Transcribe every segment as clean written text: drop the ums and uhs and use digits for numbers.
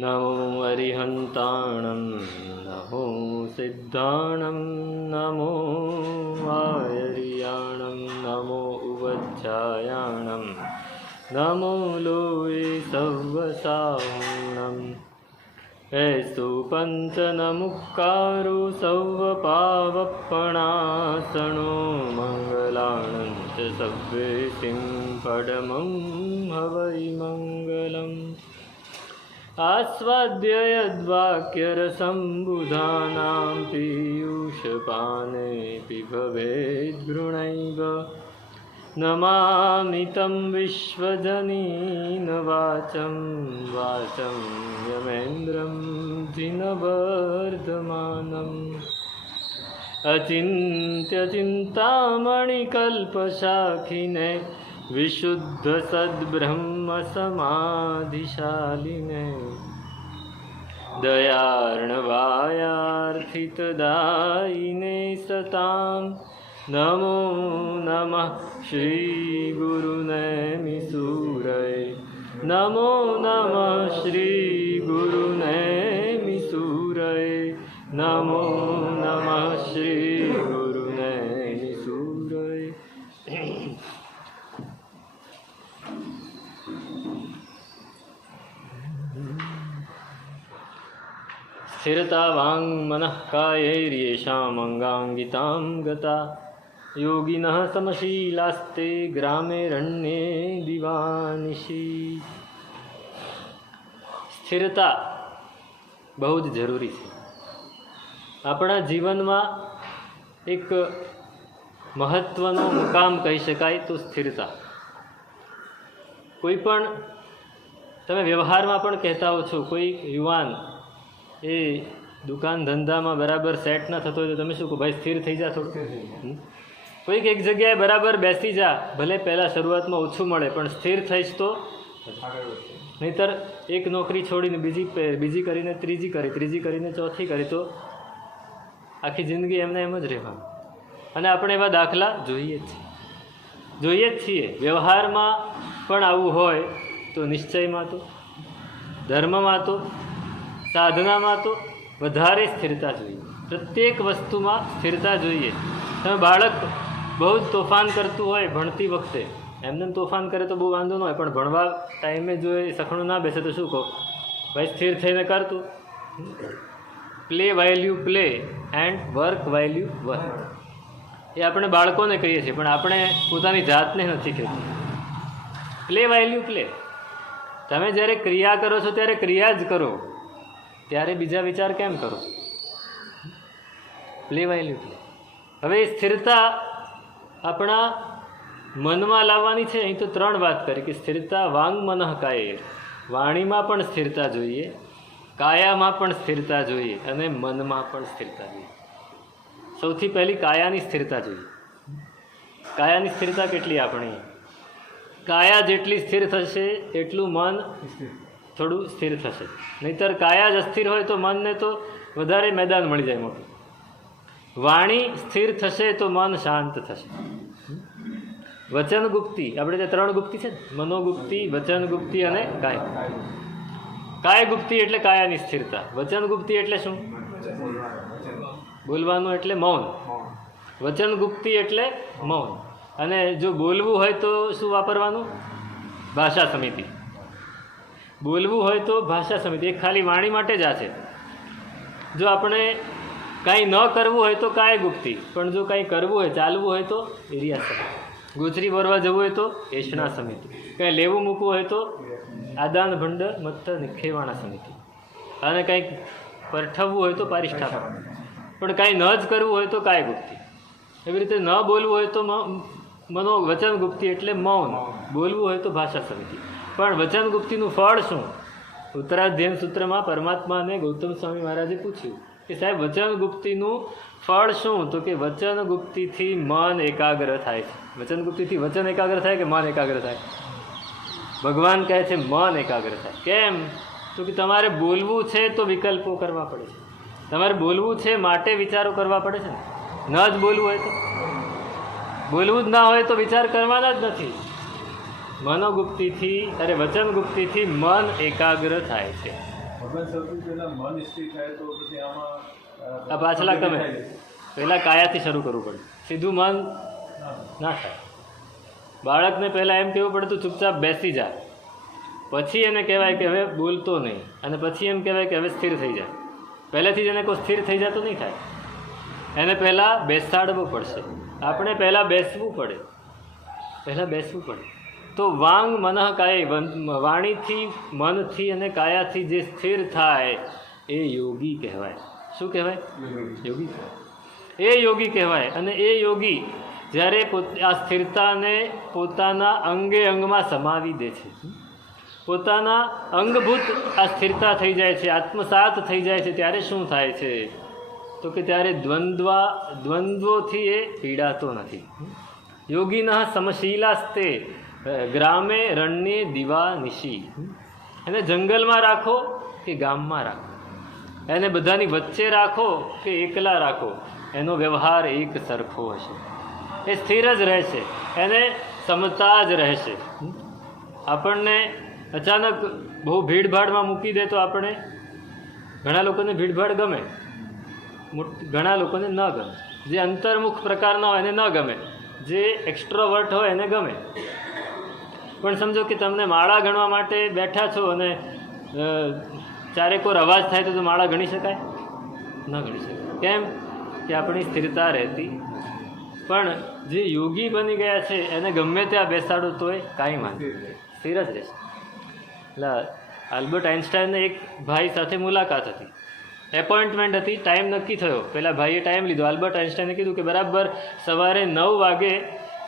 नमो अरिहन्ताणं नमो सिद्धाणं नमो आयर्याणं नमो उवज्जायाणं नमो लोये सव्वसाहुणम् ऐसु पञ्चनमुक्कारो सव्वपावपणासनो मङ्गलानं च सव्वेसिं पडमं हवै मङ्गलम् आस्वाद्य यद्वाक्यरसम्बुधानां पीयूषपानेऽपि भवेद्गृणैव नमामि तं विश्वजनीन वाचं वाचं यमेन्द्रं जिनवर्धमानम् अचिन्त्यचिन्तामणिकल्पशाखिने विशुद्धसद्ब्रह्मसमाधिशालिने दयार्णवायार्थितदायिने सतां नमो नमः श्रीगुरुनैमिसूरये नमो नमः श्रीगुरुनैमिसूरये नमो नमः श्रीगुरुनैमिसूरये। स्थिरता वाङ् मनः कायैर्येषाम् अङ्गाङ्गितां गता योगिनः समशीलास्ते ग्रामेरण्ये दिवानिशी। स्थिरता બહુ જ જરૂરી છે આપણા જીવનમાં। એક મહત્વનો મુકામ કહી શકાય તો સ્થિરતા। કોઈ પણ તમે વ્યવહારમાં પણ કહેતા હો છો, કોઈ યુવાન એ દુકાન ધંધામાં બરાબર સેટ ન થતો હોય તો તમે શું કહો, ભાઈ સ્થિર થઈ જા થોડું। કોઈક એક જગ્યાએ બરાબર બેસી જા, ભલે પહેલાં શરૂઆતમાં ઓછું મળે પણ સ્થિર થઈશ તો, નહીંતર એક નોકરી છોડીને બીજી કરીને ત્રીજી કરી, ત્રીજી કરીને ચોથી કરી તો આખી જિંદગી એમને એમ જ રહેવાનું। અને આપણે એવા દાખલા જોઈએ જ છીએ। વ્યવહારમાં પણ આવું હોય તો નિશ્ચયમાં તો, ધર્મમાં તો, સાધનામાં તો વધારે સ્થિરતા જોઈએ। પ્રત્યેક વસ્તુમાં સ્થિરતા જોઈએ। તમે બાળક બહુ જ તોફાન કરતું હોય ભણતી વખતે, એમને તોફાન કરે તો બહુ વાંધો ન હોય, પણ ભણવા ટાઈમે જો એ સખણું ના બેસે તો શું કહો, ભાઈ સ્થિર થઈને કરતું। Play while you play and work while you work, એ આપણે બાળકોને કહીએ છીએ પણ આપણે પોતાની જાતને નથી કહેતા। પ્લે વાઇલ યુ પ્લે, તમે જ્યારે ક્રિયા કરો છો ત્યારે ક્રિયા જ કરો, ત્યારે બીજા વિચાર કેમ કરો? Play while you play. હવે સ્થિરતા આપણા મનમાં લાવવાની છે। અહીં તો ત્રણ વાત કરી કે સ્થિરતા વાંગ મનઃ કાયે, વાણીમાં પણ સ્થિરતા જોઈએ, કાયામાં પણ સ્થિરતા જોઈએ અને મનમાં પણ સ્થિરતા જોઈએ। સૌથી પહેલી કાયાની સ્થિરતા જોઈએ। કાયાની સ્થિરતા કેટલી આપણી? કાયા જેટલી સ્થિર થશે એટલું મન થોડું સ્થિર થશે, નહીંતર કાયા જ અસ્થિર હોય તો મનને તો વધારે મેદાન મળી જાય મોટું। વાણી સ્થિર થશે તો મન શાંત થશે। વચન ગુપ્તિ, આપણે ત્યાં ત્રણ ગુપ્તિ છે ને, મનોગુપ્તિ, વચન ગુપ્તિ અને કાય। કાય ગુપ્તિ એટલે કાયાની સ્થિરતા, વચન ગુપ્તિ એટલે શું? બોલવાનું એટલે મૌન, વચન ગુપ્તિ એટલે મૌન। અને જો બોલવું હોય તો શું વાપરવાનું? ભાષા સમિતિ। બોલવું હોય તો ભાષા સમિતિ, એક ખાલી વાણી માટે જ આ છે। જો આપણે કાંઈ ન કરવું હોય તો કાય ગુપ્તિ, પણ જો કાંઈ કરવું હોય, ચાલવું હોય તો રિયાસત, ગોચરી ભરવા જવું હોય તો એષણા સમિતિ, કાંઈ લેવું મૂકવું હોય તો આદાન ભંડ મત્ત નિખેવાણા સમિતિ, અને કાંઈક પરઠવવું હોય તો પારિષ્ઠાપન, પણ કાંઈ ન જ કરવું હોય તો કાય ગુપ્તિ। એવી રીતે ન બોલવું હોય તો વચન ગુપ્તિ એટલે મૌન, બોલવું હોય તો ભાષા સમિતિ। પણ વચન ગુપ્તિનું ફળ શું? ઉત્તરાધ્યયન સૂત્રમાં પરમાત્માને ગૌતમ સ્વામી મહારાજે પૂછ્યું કે સાહેબ વચન ગુપ્તિનું ફળ શું? તો કે વચન ગુપ્તિથી મન એકાગ્ર થાય છે। વચન ગુપ્તિથી વચન એકાગ્ર થાય કે મન એકાગ્ર થાય? ભગવાન કહે છે મન એકાગ્ર થાય। કેમ? તો કે તમારે બોલવું છે તો વિકલ્પો કરવા પડે છે, તમારે બોલવું છે માટે વિચારો કરવા પડે છે ને। ન જ બોલવું હોય તો, બોલવું જ ના હોય તો વિચાર કરવાના જ નથી। મનોગુપ્તિથી વચન ગુપ્તિથી મન એકાગ્ર થાય છે। ભગવાન સૌથી પહેલા મન સ્થિર થાય તો પછી આમાં આ પાછલા તમે પહેલાં કાયાથી શરૂ કરવું પડે, સીધું મન ના થાય. બાળકને પહેલાં એમ કહેવું પડે તું ચૂપચાપ બેસી જા, પછી એને કહેવાય કે હવે બોલતો નહીં, અને પછી એમ કહેવાય કે હવે સ્થિર થઈ જાય. પહેલેથી જ એને કોઈ સ્થિર થઈ જતો નહીં થાય, એને પહેલાં બેસાડવું પડશે. આપણે પહેલાં બેસવું પડે, પહેલાં બેસવું પડે. તો વાંગ મનઃ કાય, વાણીથી મનથી અને કાયાથી જે સ્થિર થાય એ યોગી કહેવાય. શું કહેવાય? યોગી કહેવાય. એ યોગી કહેવાય. અને એ યોગી જ્યારે આ સ્થિરતાને પોતાના અંગે અંગમાં સમાવી દે છે, પોતાના અંગભૂત આ સ્થિરતા થઈ જાય છે, આત્મસાત થઈ જાય છે, ત્યારે શું થાય છે? તો કે ત્યારે દ્વંદ્વોથી એ પીડાતો નથી. યોગીનઃ સમશીલાસ્તે ગ્રામે રણ્યે દિવા નિશી. એને જંગલમાં રાખો કે ગામમાં રાખો, એને બધાની વચ્ચે રાખો કે એકલા રાખો, એનો વ્યવહાર એક સરખો હશે. એ સ્થિર જ રહેશે, એને સમતા જ રહેશે. આપણને અચાનક બહુ ભીડભાડમાં મૂકી દે તો આપણે, ઘણા લોકોને ભીડભાડ ગમે, ઘણા લોકોને ન ગમે. જે અંતર્મુખ પ્રકારના હોય એને ન ગમે, જે એક્સ્ટ્રોવર્ટ હોય એને ગમે. પણ સમજો કે તમને માળા ગણવા માટે બેઠા છો અને ચારેકોર અવાજ થાય તો માળા ગણી શકાય? ન ગણી શકાય. કેમ કે આપણી સ્થિરતા રહેતી. પણ જે યોગી બની ગયા છે એને ગમે ત્યાં બેસાડો તોય કાંઈ વાંધો નહીં, સ્થિર જ રહેશે. એટલે આલ્બર્ટ આઇન્સ્ટાઈનને એક ભાઈ સાથે મુલાકાત હતી, એપોઇન્ટમેન્ટ હતી, ટાઈમ નક્કી થયો. પહેલાં ભાઈએ ટાઈમ લીધો. આલ્બર્ટ આઇન્સ્ટાઈને કીધું કે બરાબર સવારે 9 વાગે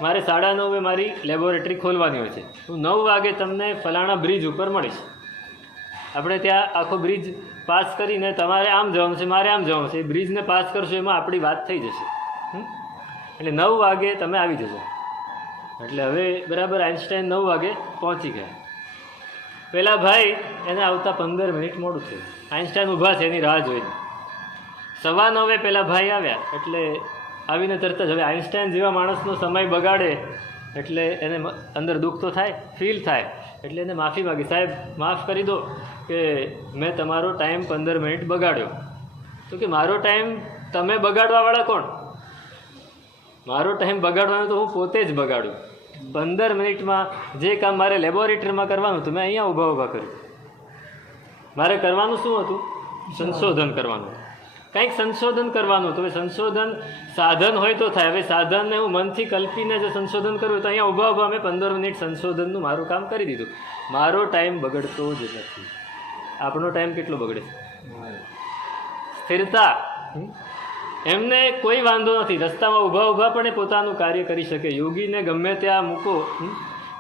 મારે 9:30 મારી લેબોરેટરી ખોલવાની હોય છે, હું 9 વાગે તમને ફલાણા બ્રિજ ઉપર મળીશ. આપણે ત્યાં આખો બ્રિજ પાસ કરીને તમારે આમ જવાનું છે, મારે આમ જવાનું છે, એ બ્રિજને પાસ કરશો એમાં આપણી વાત થઈ જશે. એટલે 9 વાગે તમે આવી જજો. એટલે હવે બરાબર આઇન્સ્ટાઈન 9 વાગે પહોંચી ગયા. પેલા ભાઈ એને આવતા 15 મિનિટ મોડું થયું. આઇન્સ્ટાઈન ઊભા છે એની રાહ જોઈને. 9:15 પેલા ભાઈ આવ્યા. એટલે આવીને તરત જ, હવે આઇન્સ્ટાઈન જેવા માણસનો સમય બગાડે એટલે એને અંદર દુઃખ તો થાય, ફીલ થાય. એટલે એને માફી માગી, સાહેબ માફ કરી દો કે મેં તમારો ટાઈમ 15 મિનિટ બગાડ્યો. તો કે મારો ટાઈમ તમે બગાડવાવાળા કોણ? મારો ટાઈમ બગાડવાનો તો હું પોતે જ બગાડું. 15 મિનિટમાં જે કામ મારે લેબોરેટરીમાં કરવાનું હતું મેં અહીંયા ઊભા કર્યું. મારે કરવાનું શું હતું? સંશોધન કરવાનું, કંઈક સંશોધન કરવાનું હતું. હવે સંશોધન સાધન હોય તો થાય. હવે સાધનને હું મનથી કલ્પીને જે સંશોધન કર્યું તો અહીંયા ઊભા મેં 15 મિનિટ સંશોધનનું મારું કામ કરી દીધું. મારો ટાઈમ બગડતો જ નથી. આપણો ટાઈમ કેટલો બગડે? સ્થિરતા. એમને કોઈ વાંધો નથી, રસ્તામાં ઊભા પણ એ પોતાનું કાર્ય કરી શકે. યોગીને ગમે ત્યાં મૂકો.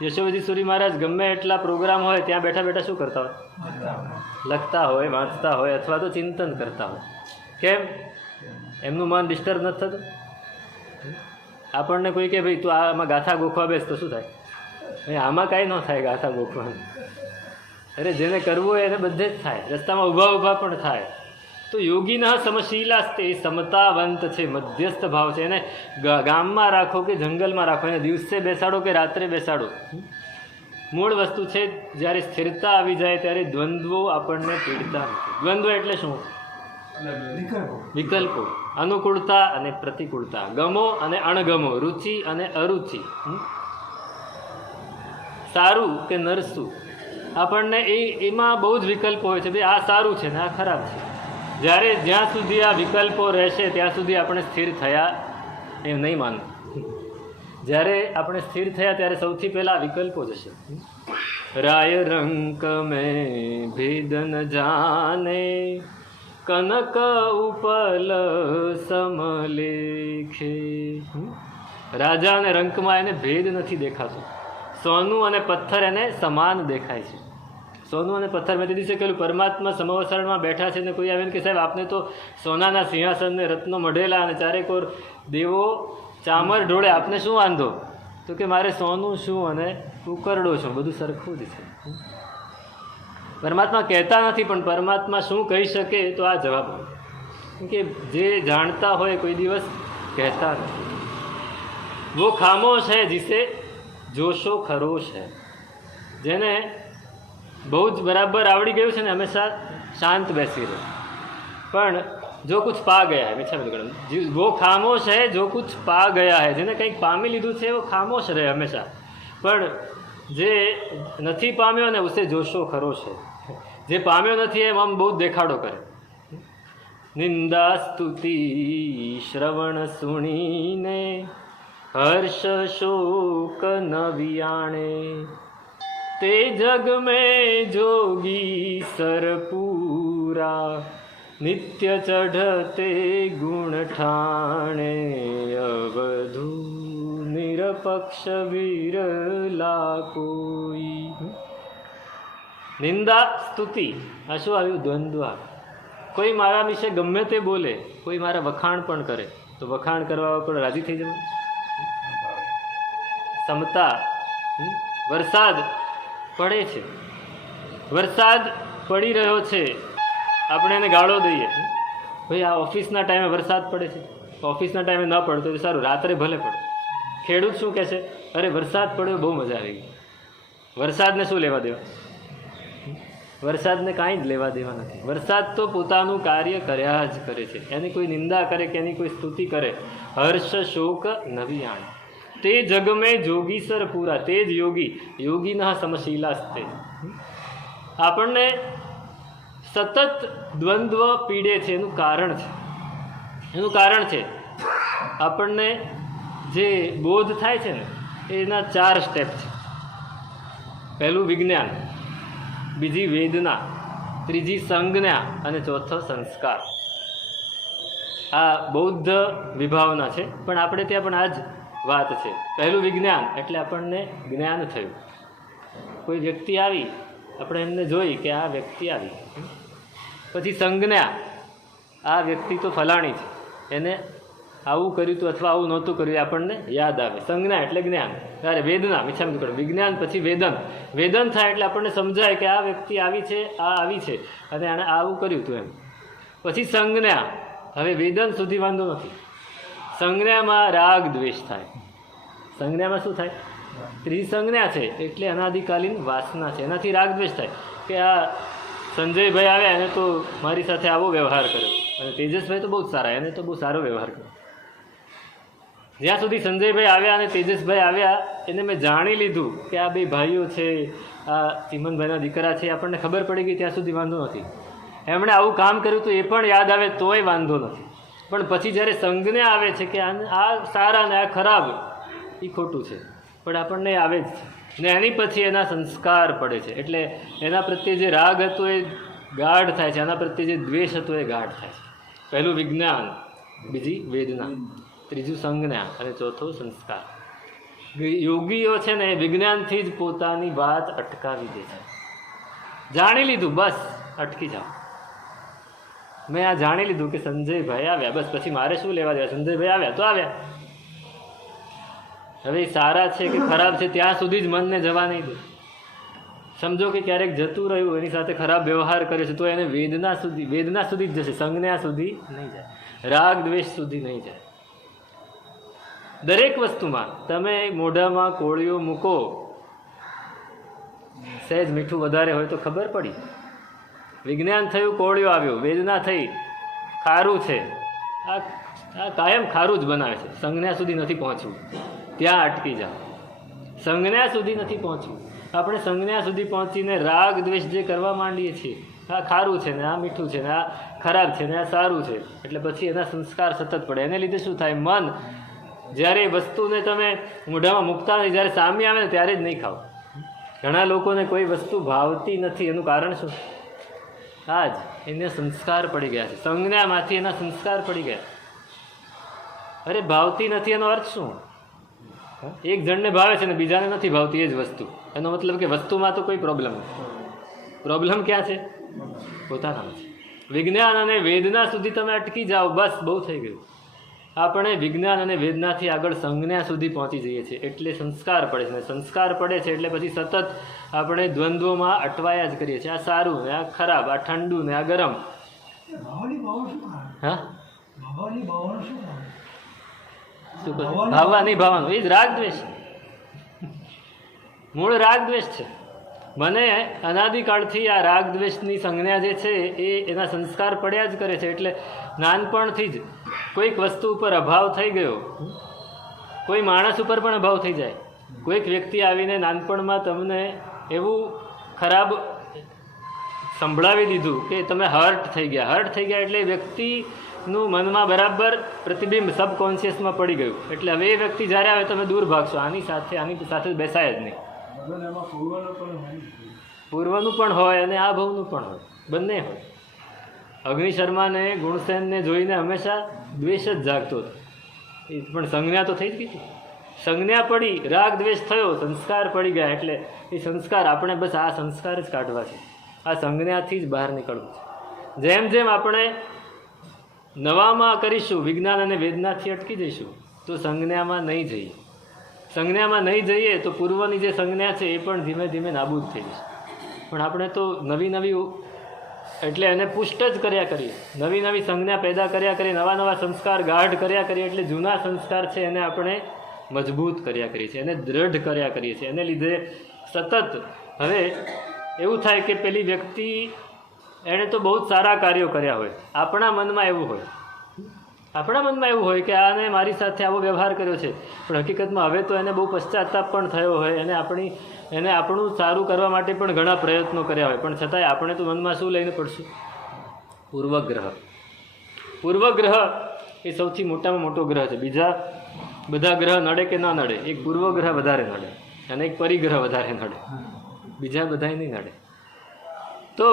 યશોવજી સુરી મહારાજ ગમે એટલા પ્રોગ્રામ હોય ત્યાં બેઠા બેઠા શું કરતા હોય? લખતા હોય, વાંચતા હોય, અથવા તો ચિંતન કરતા હોય. કેમ? એમનું મન ડિસ્ટર્બ નથી થતું. આપણને કોઈ કહે ભાઈ તું આમાં ગાથા ગોખવા બેસ તો શું થાય? આમાં કાંઈ ન થાય ગાથા ગોખવાનું. અરે જેને કરવું હોય એને બધે જ થાય, રસ્તામાં ઊભા પણ થાય. તો યોગીનઃ સમશીલાસ્તે, એ સમતાવંત છે, મધ્યસ્થ ભાવ છે. એને ગામમાં રાખો કે જંગલમાં રાખો, એને દિવસે બેસાડો કે રાત્રે બેસાડો, મૂળ વસ્તુ છે જ્યારે સ્થિરતા આવી જાય ત્યારે દ્વંદ્વો આપણને પીડતા નથી. દ્વંદ્વ એટલે શું? વિકલ્પો, અનુકૂળતા અને પ્રતિકૂળતા, ગમો અને અણગમો, રુચિ અને અરુચિ, સારું કે નરસું. આપણને એમાં બહુ જ વિકલ્પો હોય છે. ભાઈ આ સારું છે ને આ ખરાબ છે. જ્યાં સુધી આ વિકલ્પો રહેશે ત્યાં સુધી આપણે સ્થિર થયા એમ નહીં માનવું. જ્યારે આપણે સ્થિર થયા ત્યારે સૌથી પહેલાં વિકલ્પો જશે. રાય રંક મેં ભેદ ન જાને, કનક ઉપલ સમલેખે. રાજા અને રંકમાં એને ભેદ નથી દેખાતો. સોનું અને પથ્થર એને સમાન દેખાય છે. સોનું અને પથ્થર, મેં તે દિવસે કહ્યું પરમાત્મા સમવસરણમાં બેઠા છે ને કોઈ આવીને કે સાહેબ આપને તો સોનાના સિંહાસનને રત્નો મઢેલા અને ચારેકોર દેવો ચામર ઢોળે, આપને શું વાંધો? તો કે મારે સોનું શું અને ઉકરડો છું, બધું સરખું જ છે. પરમાત્મા કહેતા નથી, પણ પરમાત્મા શું કહી શકે? તો આ જવાબ. કે જે જાણતા હોય કોઈ દિવસ કહેતા નથી. વો ખામોશ है जिसे જોશો ખરોશ है. જેને બહુ જ બરાબર આવડી ગયું છે ને હંમેશા शांत बैसी रहे। पण जो कुछ पा गया है, मीठा मित्र, वो खामोश है जो कुछ पा गया है, જેને કંઈક પામી લીધું છે वो ખામોશ રહે હંમેશા, પણ જે નથી પામ્યો ને ઉસે જોશો ખરો છે, જે પામ્યો નથી એમ આમ બહુ દેખાડો કરે. નિંદા સ્તુતિ શ્રવણ સુણીને હર્ષ શોક ન વિયાણે, તે જગ મેં જોગી સરપૂરા, નિત્ય ચઢતે ગુણ ઠાણે, અવધુ નિરપક્ષ વિરલા કોઈ. નિંદા સ્તુતિ, આ શું આવ્યું? દ્વંદ્વ. કોઈ મારા વિશે ગમે તે બોલે, કોઈ મારા વખાણ પણ કરે તો વખાણ કરવા પર રાજી થઈ જવું. સમતા. વરસાદ પડે છે, વરસાદ પડી રહ્યો છે, આપણે એને ગાળો દઈએ, ભાઈ આ ઓફિસના ટાઈમે વરસાદ પડે છે, ઓફિસના ટાઈમે ન પડતો તો સારું, રાત્રે ભલે પડે. ખેડૂત શું કહે છે? અરે વરસાદ પડ્યો, બહુ મજા આવી ગઈ. વરસાદને શું લેવા દેવા? વરસાદને કાંઈ જ લેવા દેવા નથી. વરસાદ તો પોતાનું કાર્ય કર્યા જ કરે છે. એની કોઈ નિંદા કરે કે એની કોઈ સ્તુતિ કરે, હર્ષ શોક નવિયાણ, તે જગ મેં જોગીસર પૂરા, તે જ યોગી, યોગીના સમશીલાસ્તે. આપણને સતત દ્વંદ્વ પીડે છે, એનું કારણ છે આપણને જે બોધ થાય છે ને એના 4 સ્ટેપ છે. પહેલું વિજ્ઞાન, બીજી વેદના, ત્રીજી સંજ્ઞા અને ચોથો સંસ્કાર. આ બૌદ્ધ વિભાવના છે, પણ આપણે ત્યાં પણ આ જ વાત છે. પહેલું વિજ્ઞાન એટલે આપણને જ્ઞાન થયું. કોઈ વ્યક્તિ આવી, આપણે એમને જોઈ કે આ વ્યક્તિ આવી. પછી સંજ્ઞા, આ વ્યક્તિ તો ફલાણી છે, એને આવું કર્યું હતું અથવા આવું નહોતું કર્યું, આપણને યાદ આવે. સંજ્ઞા એટલે જ્ઞાન. ત્યારે વેદના, મીઠા મિત્રો, વિજ્ઞાન પછી વેદન. વેદન થાય એટલે આપણને સમજાય કે આ વ્યક્તિ આવી છે, આ આવી છે અને આણે આવું કર્યું હતું એમ. પછી સંજ્ઞા, હવે વેદન સુધી વાંધો નથી, સંજ્ઞામાં રાગ દ્વેષ થાય. સંજ્ઞામાં શું થાય? ત્રીજી સંજ્ઞા છે એટલે અનાદિકાલીન વાસના છે, એનાથી રાગ દ્વેષ થાય કે આ સંજયભાઈ આવ્યા, એને તો મારી સાથે આવો વ્યવહાર કર્યો, અને તેજસભાઈ તો બહુ જ સારા, એને તો બહુ સારો વ્યવહાર કર્યો. જ્યાં સુધી સંજયભાઈ આવ્યા અને તેજસભાઈ આવ્યા, એને મેં જાણી લીધું કે આ બે ભાઈઓ છે, આ ચીમનભાઈના દીકરા છે, આપણને ખબર પડી ગઈ, ત્યાં સુધી વાંધો નથી. એમણે આવું કામ કર્યું તો એ પણ યાદ આવે તોય વાંધો નથી. પણ પછી જ્યારે સંજ્ઞા આવે છે કે આ સારા ને આ ખરાબ, એ ખોટું છે, પણ આપણને આવે જ છે, ને એની પછી એના સંસ્કાર પડે છે. એટલે એના પ્રત્યે જે રાગ હતો એ ગાઢ થાય છે, એના પ્રત્યે જે દ્વેષ હતો એ ગાઢ થાય છે. પહેલું વિજ્ઞાન, બીજી વેદના, ત્રીજું સંજ્ઞા અને ચોથું સંસ્કાર. યોગીઓ છે ને એ વિજ્ઞાનથી જ પોતાની વાત અટકાવી દે છે. જાણી લીધું, બસ અટકી જાઓ. મેં આ જાણી લીધું કે સંજયભાઈ આવ્યા, બસ પછી મારે શું લેવા દેવા? સંજયભાઈ આવ્યા તો આવ્યા. હવે સારા છે કે ખરાબ છે ત્યાં સુધી જ મનને જવા નહીં દે. સમજો કે ક્યારેક જતું રહ્યું, એની સાથે ખરાબ વ્યવહાર કરે છે, તો એને વેદના સુધી જ જશે, સંજ્ઞા સુધી નહીં જાય, રાગ દ્વેષ સુધી નહીં જાય. દરેક વસ્તુમાં તમે મોઢામાં કોળીઓ મૂકો, સહેજ મીઠું વધારે હોય તો ખબર પડી. વિજ્ઞાન થયું, કોળિયો આવ્યો, વેદના થઈ, ખારું છે, આ કાયમ ખારું જ બનાવે છે. સંજ્ઞા સુધી નથી પહોંચવું, ત્યાં અટકી જાઓ. સંજ્ઞા સુધી નથી પહોંચવું. આપણે સંજ્ઞા સુધી પહોંચીને રાગ દ્વેષ જે કરવા માંડીએ છીએ, આ ખારું છે ને આ મીઠું છે ને આ ખરાબ છે ને આ સારું છે, એટલે પછી એના સંસ્કાર સતત પડે. એને લીધે શું થાય? મન જ્યારે એ વસ્તુને તમે મોઢામાં મૂકતા નથી, જ્યારે સામે આવે ને ત્યારે જ નહીં ખાવ. ઘણા લોકોને કોઈ વસ્તુ ભાવતી નથી, એનું કારણ શું? આ જ એને સંસ્કાર પડી ગયા છે. સંજ્ઞામાંથી એના સંસ્કાર પડી ગયા. અરે ભાવતી નથી એનો અર્થ શું? એક જણને ભાવે છે ને બીજાને નથી ભાવતી એ જ વસ્તુ, એનો મતલબ કે વસ્તુમાં તો કોઈ પ્રોબ્લેમ નથી. પ્રોબ્લેમ ક્યાં છે? પોતાનામાં છે. વિજ્ઞાન અને વેદના સુધી તમે અટકી જાઓ, બસ બહુ થઈ ગયું. આપણે વિજ્ઞાન અને વેદનાથી આગળ સંજ્ઞા સુધી પહોંચી જઈએ છીએ, એટલે સંસ્કાર પડે છે. સંસ્કાર પડે છે એટલે પછી સતત આપણે દ્વંદ્વોમાં અટવાયા જ કરીએ છીએ. આ સારું ને આ ખરાબ, આ ઠંડુ ને આ ગરમ. હા, શું ભાવવા નહીં ભાવવાનું, એ જ રાગ દ્વેષ. મૂળ રાગ દ્વેષ છે. મને અનાદિકાળથી આ રાગ દ્વેષની સંજ્ઞા જે છે એ એના સંસ્કાર પડ્યા જ કરે છે. એટલે નાનપણથી જ કોઈક વસ્તુ ઉપર અભાવ થઈ ગયો, કોઈ માણસ ઉપર પણ અભાવ થઈ જાય. કોઈક વ્યક્તિ આવીને નાનપણમાં તમને એવું ખરાબ સંભળાવી દીધું કે તમે હર્ટ થઈ ગયા એટલે એ વ્યક્તિનું મનમાં બરાબર પ્રતિબિંબ સબકોન્શિયસમાં પડી ગયું. એટલે હવે એ વ્યક્તિ જ્યારે આવે તમે દૂર ભાગશો, આની સાથે બેસાય જ નહીં. એમાં પૂર્વનું પણ હોય. પૂર્વનું પણ હોય અને આ ભવનું પણ હોય, બંને હોય. અગ્નિ શર્માને ગુણસેનને જોઈને હંમેશા દ્વેષ જ જાગતો હતો. એ પણ સંજ્ઞા તો થઈ જ ગઈ. સંજ્ઞા પડી, રાગ દ્વેષ થયો, સંસ્કાર પડી ગયા. એટલે એ સંસ્કાર આપણે બસ આ સંસ્કાર જ કાઢવા છે. આ સંજ્ઞાથી જ બહાર નીકળવું છે. જેમ જેમ આપણે નવામાં કરીશું, વિજ્ઞાન અને વેદનાથી અટકી જઈશું, તો સંજ્ઞામાં નહીં જઈએ. સંજ્ઞામાં નહીં જઈએ તો પૂર્વની જે સંજ્ઞા છે એ પણ ધીમે ધીમે નાબૂદ થઈ જશે. પણ આપણે તો નવી એટલે એને પુષ્ટ જ કર્યા કરીએ, નવી સંજ્ઞા પેદા કર્યા કરીએ, નવા સંસ્કાર ગાઢ કર્યા કરીએ. એટલે જૂના સંસ્કાર છે એને આપણે મજબૂત કર્યા કરીએ છીએ, એને દ્રઢ કર્યા કરીએ છીએ. એને લીધે સતત હવે એવું થાય કે પેલી વ્યક્તિ એણે તો બહુ જ સારા કાર્યો કર્યા હોય, આપણા મનમાં એવું હોય કે આને મારી સાથે આવો વ્યવહાર કર્યો છે, પણ હકીકતમાં હવે તો એને બહુ પશ્ચાતાપ પણ થયો હોય, એને આપણું સારું કરવા માટે પણ ઘણા પ્રયત્નો કર્યા હોય, પણ છતાંય આપણે તો મનમાં શું લઈને પડશું? પૂર્વગ્રહ એ સૌથી મોટામાં મોટો ગ્રહ છે. બીજા બધા ગ્રહ નડે કે ના નડે, એક પૂર્વગ્રહ વધારે નડે અને એક પરિગ્રહ વધારે નડે, બીજા બધાય નહીં નડે. તો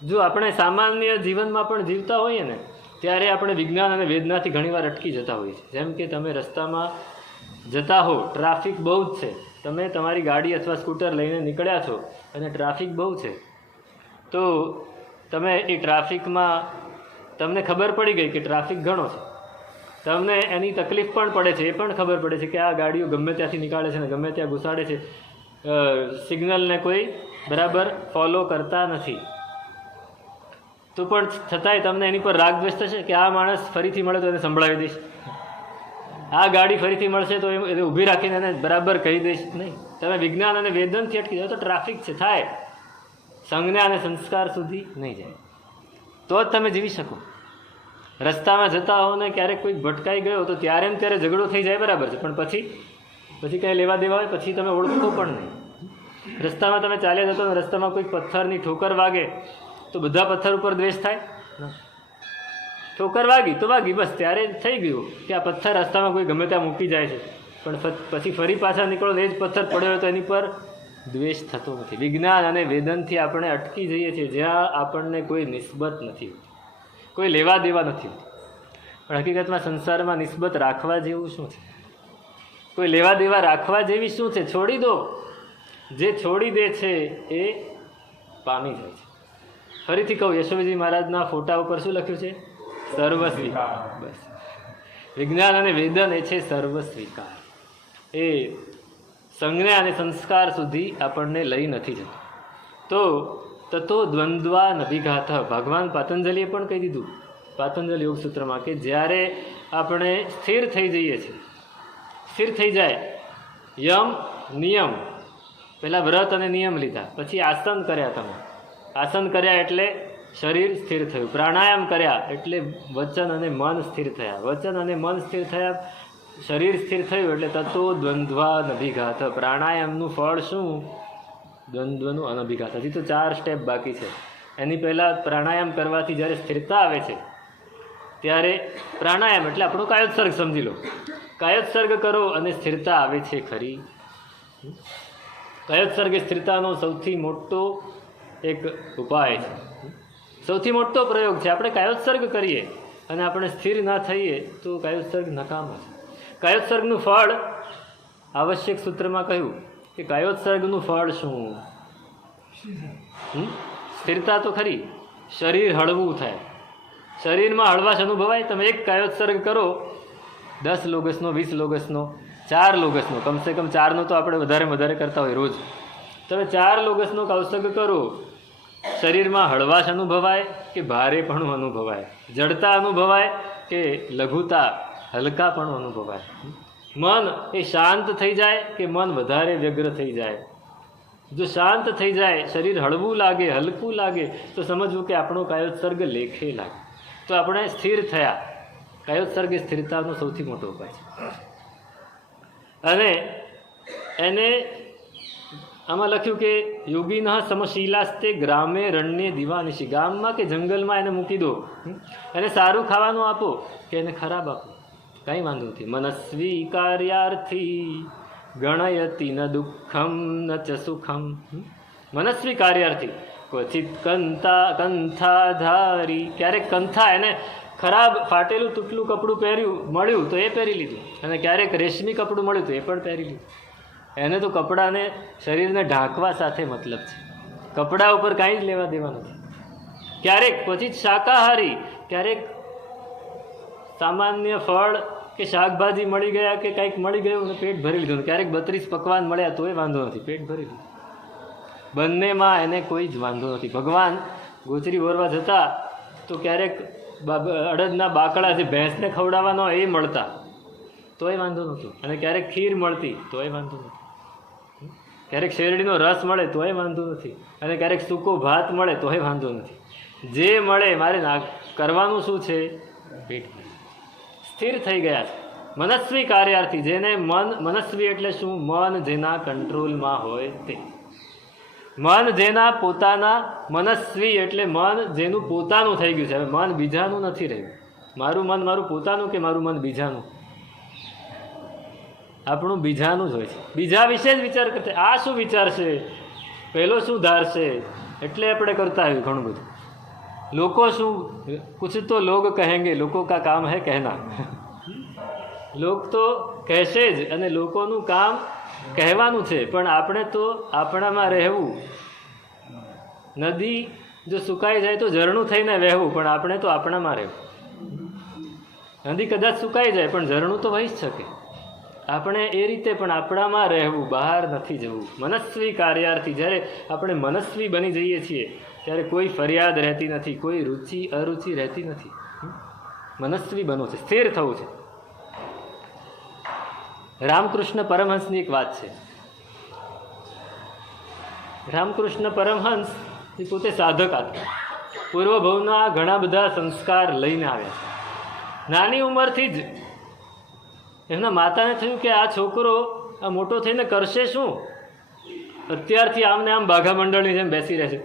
જો આપણે સામાન્ય જીવનમાં પણ જીવતા હોઈએ ને, ત્યારે આપણે વિજ્ઞાન અને વેદનાથી ઘણીવાર અટકી જતા હોઈએ છીએ. જેમ કે તમે રસ્તામાં જતા હો, ટ્રાફિક બહુ જ છે, તમે તમારી ગાડી અથવા સ્કૂટર લઈને નીકળ્યા છો અને ટ્રાફિક બહુ છે, તો તમે એ ટ્રાફિકમાં તમને ખબર પડી ગઈ કે ટ્રાફિક ઘણો છે, તમને એની તકલીફ પણ પડે છે, એ પણ ખબર પડે છે કે આ ગાડીઓ ગમે ત્યાંથી નીકાળે છે ને ગમે ત્યાં ઘુસાડે છે, સિગ્નલને કોઈ બરાબર ફોલો કરતા નથી. તો પણ છતાંય તમને એની પર રાગ દ્વેષ થશે કે આ માણસ ફરીથી મળે તો એને સંભળાવી દઈશ, આ ગાડી ફરીથી મળશે તો એને ઊભી રાખીને એને બરાબર કહી દઈશ. નહીં, તમે વિજ્ઞાન અને વેદનથી અટકી જાઓ તો ટ્રાફિક છે, થાય, સંજ્ઞા અને સંસ્કાર સુધી નહીં જાય, તો જ તમે જીવી શકો. રસ્તામાં જતા હો ને ક્યારેક કોઈ ભટકાઈ ગયો તો ત્યારે ને ત્યારે ઝઘડો થઈ જાય, બરાબર છે, પણ પછી કંઈ લેવા દેવા હોય, પછી તમે ઓળખો પણ નહીં. રસ્તામાં તમે ચાલ્યા જતો ને રસ્તામાં કોઈ પથ્થરની ઠોકર વાગે તો બધા પથ્થર ઉપર દ્વેષ થાય? ઠોકર વાગી તો વાગી, બસ ત્યારે થઈ ગયું કે આ પથ્થર રસ્તામાં કોઈ ગમે ત્યાં મૂકી જાય છે, પણ પછી ફરી પાછા નીકળો એ જ પથ્થર પડ્યો હોય તો એની પર દ્વેષ થતો નથી. વિજ્ઞાન અને વેદનથી આપણે અટકી જઈએ છીએ જ્યાં આપણને કોઈ નિસ્બત નથી, કોઈ લેવા દેવા નથી. પણ હકીકતમાં સંસારમાં નિસ્બત રાખવા જેવું શું છે? કોઈ લેવા દેવા રાખવા જેવી શું છે? છોડી દો. જે છોડી દે છે એ પામી જાય છે. ફરીથી કહું, યશોજી મહારાજના ફોટા ઉપર શું લખ્યું છે? સર્વસ્વીકાર. બસ, વિજ્ઞાન અને વેદન એ છે સર્વસ્વીકાર. એ સંજ્ઞા અને સંસ્કાર સુધી આપણને લઈ નથી જતું. તો તતો દ્વંદ્વા નભિઘાત. ભગવાન પાતંજલિએ પણ કહી દીધું પાતંજલિ યોગસૂત્રમાં કે જ્યારે આપણે સ્થિર થઈ જઈએ છીએ, સ્થિર થઈ જાય, યમ નિયમ, પહેલાં વ્રત અને નિયમ લીધા, પછી આસન કર્યા, તમે આસન કર્યા એટલે શરીર સ્થિર થયું, પ્રાણાયામ કર્યા એટલે વચન અને મન સ્થિર થયા, વચન અને મન સ્થિર થયા, શરીર સ્થિર થયું એટલે તત્વો દ્વંદ્વા નભિઘાત. પ્રાણાયામનું ફળ શું? દ્વંદ્વનું અનભિઘાત. હજી તો 4 સ્ટેપ બાકી છે. એની પહેલાં પ્રાણાયામ કરવાથી જ્યારે સ્થિરતા આવે છે ત્યારે પ્રાણાયામ એટલે આપણો કાયોત્સર્ગ સમજી લો, કાયોત્સર્ગ કરો અને સ્થિરતા આવે છે ખરી. કાયોત્સર્ગ એ સ્થિરતાનો સૌથી મોટો એક ઉપાય છે, સૌથી મોટો પ્રયોગ છે. આપણે કાયોત્સર્ગ કરીએ અને આપણે સ્થિર ના થઈએ તો કાયોત્સર્ગ નકામો છે. કાયોત્સર્ગનું ફળ આવશ્યક સૂત્રમાં કહ્યું કે કાયોત્સર્ગનું ફળ શું? સ્થિરતા તો ખરી, શરીર હળવું થાય, શરીરમાં હળવાશ અનુભવાય. તમે એક કાયોત્સર્ગ કરો, 10 લોગસનો, 20 લોગસનો, 4 લોગસનો, કમસે કમ 4નો તો આપણે વધારે કરતા હોય રોજ. તમે 4 લોગસનો કાયોત્સર્ગ કરો, શરીરમાં હળવાશ અનુભવાય કે ભારેપણું અનુભવાય, જડતા અનુભવાય કે લઘુતા, હલકાપણું અનુભવાય. મન એ શાંત થઈ જાય કે મન વધારે વ્યગ્ર થઈ જાય? જો શાંત થઈ જાય, શરીર હળવું લાગે, હલકું લાગે, તો સમજવું કે આપણો કાયોત્સર્ગ લેખે લાગે, તો આપણે સ્થિર થયા. કાયોત્સર્ગ એ સ્થિરતાનો સૌથી મોટો ઉપાય છે. અને એને આમાં લખ્યું કે યોગીન સમશીલાસ્તે ગ્રામે રણ્ય દિવાનિશી, ગામમાં કે જંગલમાં એને મૂકી દો, એને સારું ખાવાનું આપો કે એને ખરાબ આપો, કાંઈ વાંધો નથી. મનસ્વી કાર્યાર્થી ગણયતિ ન દુઃખમ ન ચ સુખમ. મનસ્વી કાર્યાર્થી ક્વચિત કંથાધારી, ક્યારેક કંથા એને ખરાબ ફાટેલું તૂટલું કપડું મળ્યું તો એ પહેરી લીધું, અને ક્યારેક રેશમી કપડું મળ્યું તો એ પણ પહેરી લીધું. એને તો કપડાને શરીરને ઢાંકવા સાથે મતલબ છે, કપડા ઉપર કાંઈ જ લેવા દેવા નથી. ક્યારેક ક્વચિત શાકાહારી, ક્યારેક સામાન્ય ફળ કે શાકભાજી મળી ગયા કે કંઈક મળી ગયું અને પેટ ભરી લીધું. ક્યારેક 32 પકવાન મળ્યા તોય વાંધો નથી, પેટ ભરી લીધું. બંનેમાં એને કોઈ જ વાંધો નથી. ભગવાન ગોચરી ઓરવા જતા તો ક્યારેક અડદના બાકડા જે ભેંસને ખવડાવવાનો એ મળતા તોય વાંધો નહોતો, અને ક્યારેક ખીર મળતી તોય વાંધો નથી, ક્યારેક શેરડીનો રસ મળે તોય વાંધો નથી, અને ક્યારેક સૂકો ભાત મળે તોય વાંધો નથી. જે મળે મારે કરવાનું શું છે? પેટ સ્થિર થઈ ગયા છે. મનસ્વી કાર્યાર્થી, જેને મનસ્વી એટલે શું? મન જેના કંટ્રોલમાં હોય તે. મન જેના પોતાના, મનસ્વી એટલે મન જેનું પોતાનું થઈ ગયું છે. હવે મન બીજાનું નથી રહ્યું. મારું મન મારું પોતાનું કે મારું મન બીજાનું? આપણું બીજાનું જ હોય છે. બીજા વિશે જ વિચાર કરતા, આ શું વિચારશે, પેલો શું ધારશે, એટલે આપણે કરતા આવ્યું ઘણું બધું. લોકો શું, કુછ તો લોગ કહેંગે, લોકો કા કામ હૈ કહેના. લોક તો કહેશે જ, અને લોકોનું કામ કહેવાનું છે, પણ આપણે તો આપણામાં રહેવું. નદી જો સુકાઈ જાય તો ઝરણું થઈને વહેવું, પણ આપણે તો આપણામાં રહેવું. નદી કદાચ સુકાઈ જાય પણ ઝરણું તો વહી જ શકે. આપણે એ રીતે પણ આપણામાં રહેવું, બહાર નથી જવું. મનસ્વી કાર્યાર્થી, જ્યારે આપણે મનસ્વી બની જઈએ છીએ ત્યારે કોઈ ફરિયાદ રહેતી નથી, કોઈ રુચિ અરુચિ રહેતી નથી. મનસ્વી બનવું છે, સ્થિર થવું છે. રામકૃષ્ણ પરમહંસની એક વાત છે. રામકૃષ્ણ પરમહંસ એ પોતે સાધક હતા, પૂર્વભવના ઘણા બધા સંસ્કાર લઈને આવ્યા છે. નાની ઉંમરથી જ એમના માતાને થયું કે આ છોકરો આ મોટો થઈને કરશે શું? અત્યારથી આમને આમ બાઘા મંડળની જેમ બેસી રહેશે,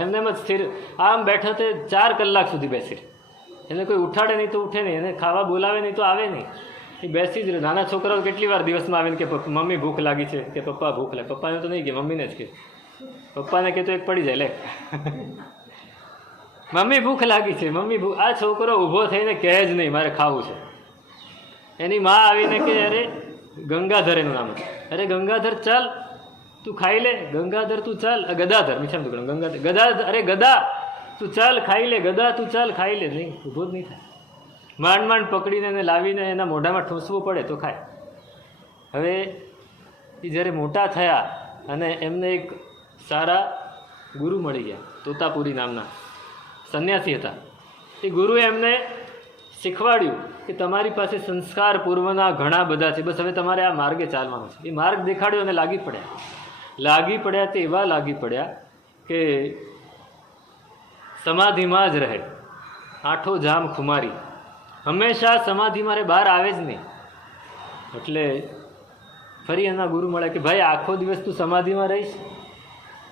એમને એમ જ સ્થિર આમ બેઠો તે 4 કલાક સુધી બેસી રહે. એને કોઈ ઉઠાડે નહીં તો ઉઠે નહીં, એને ખાવા બોલાવે નહીં તો આવે નહીં, એ બેસી જ રહે. નાના છોકરાઓ કેટલી વાર દિવસમાં આવીને કે મમ્મી ભૂખ લાગી છે, કે પપ્પા ભૂખ લાગે. પપ્પાને તો નહીં કે, મમ્મીને જ કે. પપ્પાને કે તો એક પડી જાય, લે મમ્મી ભૂખ લાગી છે, મમ્મી ભૂખ. આ છોકરો ઊભો થઈને કહે જ નહીં મારે ખાવું છે. એની માં આવીને કે, અરે ગંગાધર એનું નામ, અરે ગંગાધર ચાલ તું ખાઈ લે, ગંગાધર તું ચાલ, ગદાધર મીઠા ટુકડા, ગંગાધર ગદા, અરે ગદા તું ચાલ ખાઈ લે, ગદા તું ચાલ ખાઈ લે. નહીં, ઊભો જ નહીં થાય. માંડ માંડ પકડીને એને લાવીને એના મોઢામાં ઠૂંસવું પડે તો ખાય. હવે એ જ્યારે મોટા થયા અને એમને એક સારા ગુરુ મળી ગયા, તોતાપુરી નામના સંન્યાસી હતા. એ ગુરુએ એમને શીખવાડ્યું કે તમારી પાસે સંસ્કાર પૂર્વના ઘણા બધા છે, બસ હવે તમારે આ માર્ગે ચાલવાનું છે. એ માર્ગ દેખાડ્યો અને લાગી પડ્યા તે એવા લાગી પડ્યા કે સમાધિમાં જ રહે, આઠો જામ ખુમારી, હંમેશા સમાધિમાં બહાર આવે જ નહીં. એટલે ફરી એના ગુરુ મળ્યા કે ભાઈ આખો દિવસ તું સમાધિમાં રહીશ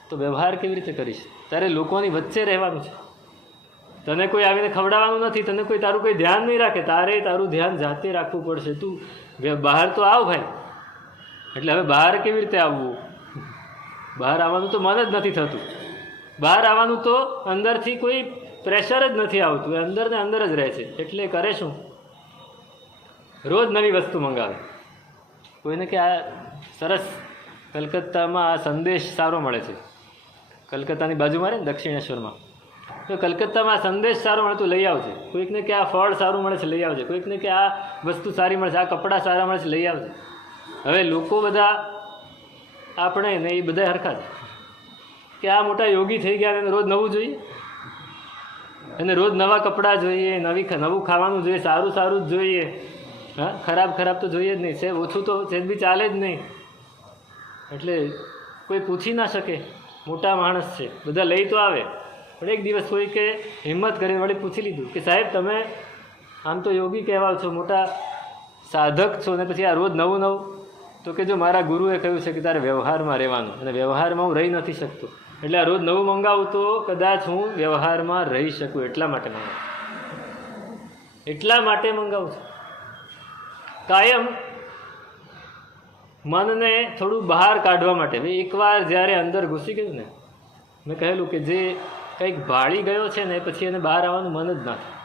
તો વ્યવહાર કેવી રીતે કરીશ? તારે લોકોની વચ્ચે રહેવાનું છે, તને કોઈ આવીને ખવડાવવાનું નથી, તને કોઈ તારું કોઈ ધ્યાન નહીં રાખે, તારે તારું ધ્યાન જાતે રાખવું પડશે. તું બહાર તો આવ ભાઈ. એટલે હવે બહાર કેવી રીતે આવવું? બહાર આવવાનું તો મન જ નથી થતું. બહાર આવવાનું તો અંદરથી કોઈ પ્રેશર જ નથી આવતું, એ અંદર ને અંદર જ રહે છે. એટલે કરે શું? રોજ નવી વસ્તુ મંગાવે. કોઈને કે આ સરસ કલકત્તામાં આ સંદેશ સારો મળે છે, કલકત્તાની બાજુમાં રહે ને દક્ષિણેશ્વરમાં, તો કલકત્તામાં સંદેશ સારો મળે તો લઈ આવજે. કોઈકને કે આ ફળ સારું મળે છે લઈ આવજે, કોઈકને કે આ વસ્તુ સારી મળે છે, આ કપડાં સારા મળે છે લઈ આવજે. હવે લોકો બધા આપણે ને એ બધા હરખા છે કે આ મોટા યોગી થઈ ગયા એને રોજ નવું જોઈએ, એને રોજ નવા કપડાં જોઈએ, નવું ખાવાનું જોઈએ, સારું સારું જ જોઈએ. હા, ખરાબ ખરાબ તો જોઈએ જ નહીં, છે ઓછું તો છે બી ચાલે જ નહીં. એટલે કોઈ પૂછી ના શકે, મોટા માણસ છે, બધા લઈ તો આવે, પણ એક દિવસ કોઈ કે હિંમત કરીને વળી પૂછી લીધું કે સાહેબ તમે આમ તો યોગી કહેવાઓ છો, મોટા સાધક છો, ને પછી આ રોજ નવું નવું? તો કે જો મારા ગુરુએ કહ્યું છે કે તારે વ્યવહારમાં રહેવાનું, અને વ્યવહારમાં હું રહી નથી શકતો, એટલે આ રોજ નવું મંગાવું તો કદાચ હું વ્યવહારમાં રહી શકું, એટલા માટે મંગાવું, એટલા માટે મંગાવું છું. કાયમ મનને થોડું બહાર કાઢવા માટે. એકવાર જ્યારે અંદર ઘૂસી ગયું ને, મેં કહેલું કે જે કંઈક ભાળી ગયો છે ને પછી એને બહાર આવવાનું મન જ ના થાય,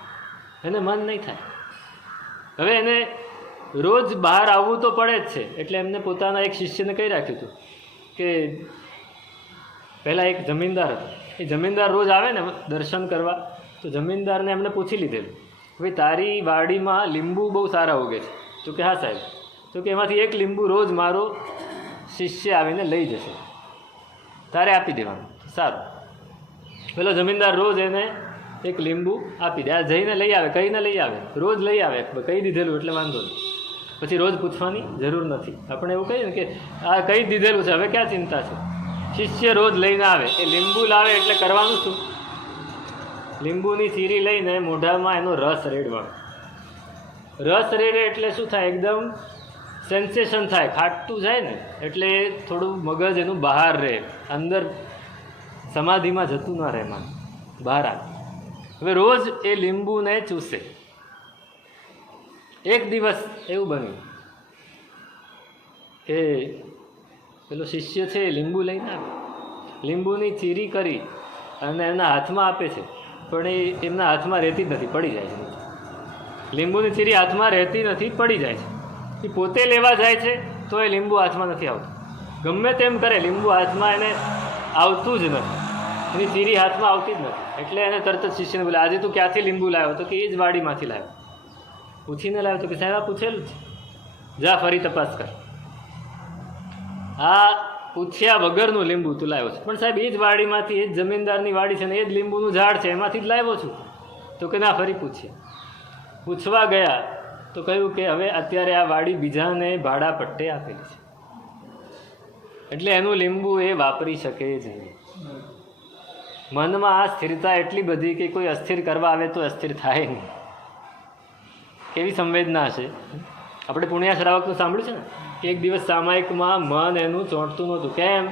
એને મન નહીં થાય. હવે એને રોજ બહાર આવવું તો પડે જ છે. એટલે એમને પોતાના એક શિષ્યને કહી રાખ્યું હતું કે પહેલાં એક જમીનદાર હતો, એ જમીનદાર રોજ આવે ને દર્શન કરવા, તો જમીનદારને એમને પૂછી લીધેલું ભાઈ તારી વાડીમાં લીંબુ બહુ સારા ઉગે છે? તો કે હા સાહેબ. તો કે એમાંથી એક લીંબુ રોજ મારો શિષ્ય આવીને લઈ જશે, તારે આપી દેવાનું. સારું. પેલો જમીનદાર રોજ એને એક લીંબુ આપી દે, આ જઈને લઈ આવે, કહીને લઈ આવે, રોજ લઈ આવે, કહી દીધેલું એટલે વાંધો નહીં, પછી રોજ પૂછવાની જરૂર નથી. આપણે એવું કહીએ ને કે આ કહી દીધેલું છે, હવે ક્યાં ચિંતા છે. શિષ્ય રોજ લઈને આવે, એ લીંબુ લાવે એટલે કરવાનું શું? લીંબુની ચીરી લઈને મોઢામાં એનો રસ રેડવાનો. રસ રેડે એટલે શું થાય? એકદમ સેન્સેશન થાય, ખાટું જાય ને એટલે થોડું મગજ એનું બહાર રહે, અંદર સમાધિમાં જતું ના રહે, માન બહાર આવે. હવે રોજ એ લીંબુને ચૂસે. એક દિવસ એવું બન્યું કે પેલો શિષ્ય છે એ લીંબુ લઈને આવે, લીંબુની ચીરી કરી અને એના હાથમાં આપે છે, પણ એ એમના હાથમાં રહેતી જ નથી, પડી જાય છે. લીંબુની ચીરી હાથમાં રહેતી નથી, પડી જાય છે. એ પોતે લેવા જાય છે તો એ લીંબુ હાથમાં નથી આવતું, ગમે તેમ કરે લીંબુ હાથમાં એને આવતું જ નથી, એની ચીરી હાથમાં આવતી જ નથી. એટલે એને તરત જ શિષ્યને બોલે આજે તું ક્યાંથી લીંબુ લાવ્યો? તો કે એ જ વાડીમાંથી લાવ્યો. પૂછીને લાવ્યો? તો કે સાહેબ આ પૂછેલું છે, જા ફરી તપાસ કર, આ પૂછ્યા વગરનું લીંબુ તું લાવ્યો છે. પણ સાહેબ એ જ વાડીમાંથી, એ જ જમીનદારની વાડી છે ને એ જ લીંબુનું ઝાડ છે, એમાંથી જ લાવ્યો છું. તો કે ના, ફરી પૂછ્યા. પૂછવા ગયા તો કહ્યું કે હવે અત્યારે આ વાડી બીજાને ભાડા પટ્ટે આપેલી છે, એટલે એનું લીંબુ એ વાપરી શકે જ નહીં. મનમાં આ સ્થિરતા એટલી બધી કે કોઈ અસ્થિર કરવા આવે તો અસ્થિર થાય નહીં. કેવી સંવેદના હશે. આપણે પુણ્યા શ્રાવકનું સાંભળ્યું છે ને કે એક દિવસ સામાયિકમાં મન એનું ચોંટતું નહોતું. કેમ?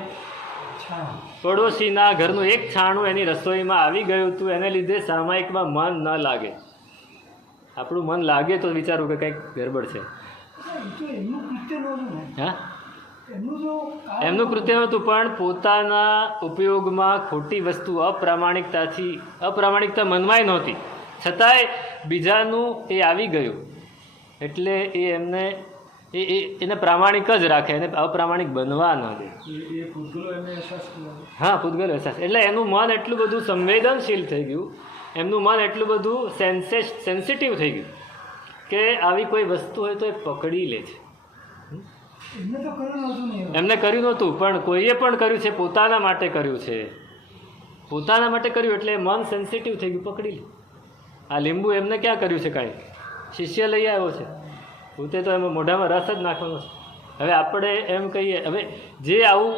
પડોશીના ઘરનું એક છાણું એની રસોઈમાં આવી ગયું હતું, એને લીધે સામાયિકમાં મન ન લાગે. આપણું મન લાગે તો વિચારવું કે કંઈક ગરબડ છે. હા, એમનું કૃત્ય નહોતું, પણ પોતાના ઉપયોગમાં ખોટી વસ્તુ અપ્રામાણિકતા મનમાંય નહોતી, છતાંય બીજાનું એ આવી ગયું એટલે એ એમને એને પ્રામાણિક જ રાખે, એને અપ્રામાણિક બનવા ન દે. હા, પૂતગલ અહેસાસ. એટલે એનું મન એટલું બધું સંવેદનશીલ થઈ ગયું, એમનું મન એટલું બધું સેન્સિટિવ થઈ ગયું કે આવી કોઈ વસ્તુ હોય તો એ પકડી લે છે. એમને કર્યું નહોતું, પણ કોઈએ પણ કર્યું છે, પોતાના માટે કર્યું છે, પોતાના માટે કર્યું એટલે મન સેન્સિટિવ થઈ ગયું, પકડી લે. આ લીંબુ એમને ક્યાં કર્યું છે? કાંઈ શિષ્ય લઈ આવ્યો છે, પોતે તો એમાં મોઢામાં રસ જ નાખવાનો છે. હવે આપણે એમ કહીએ, હવે જે આવું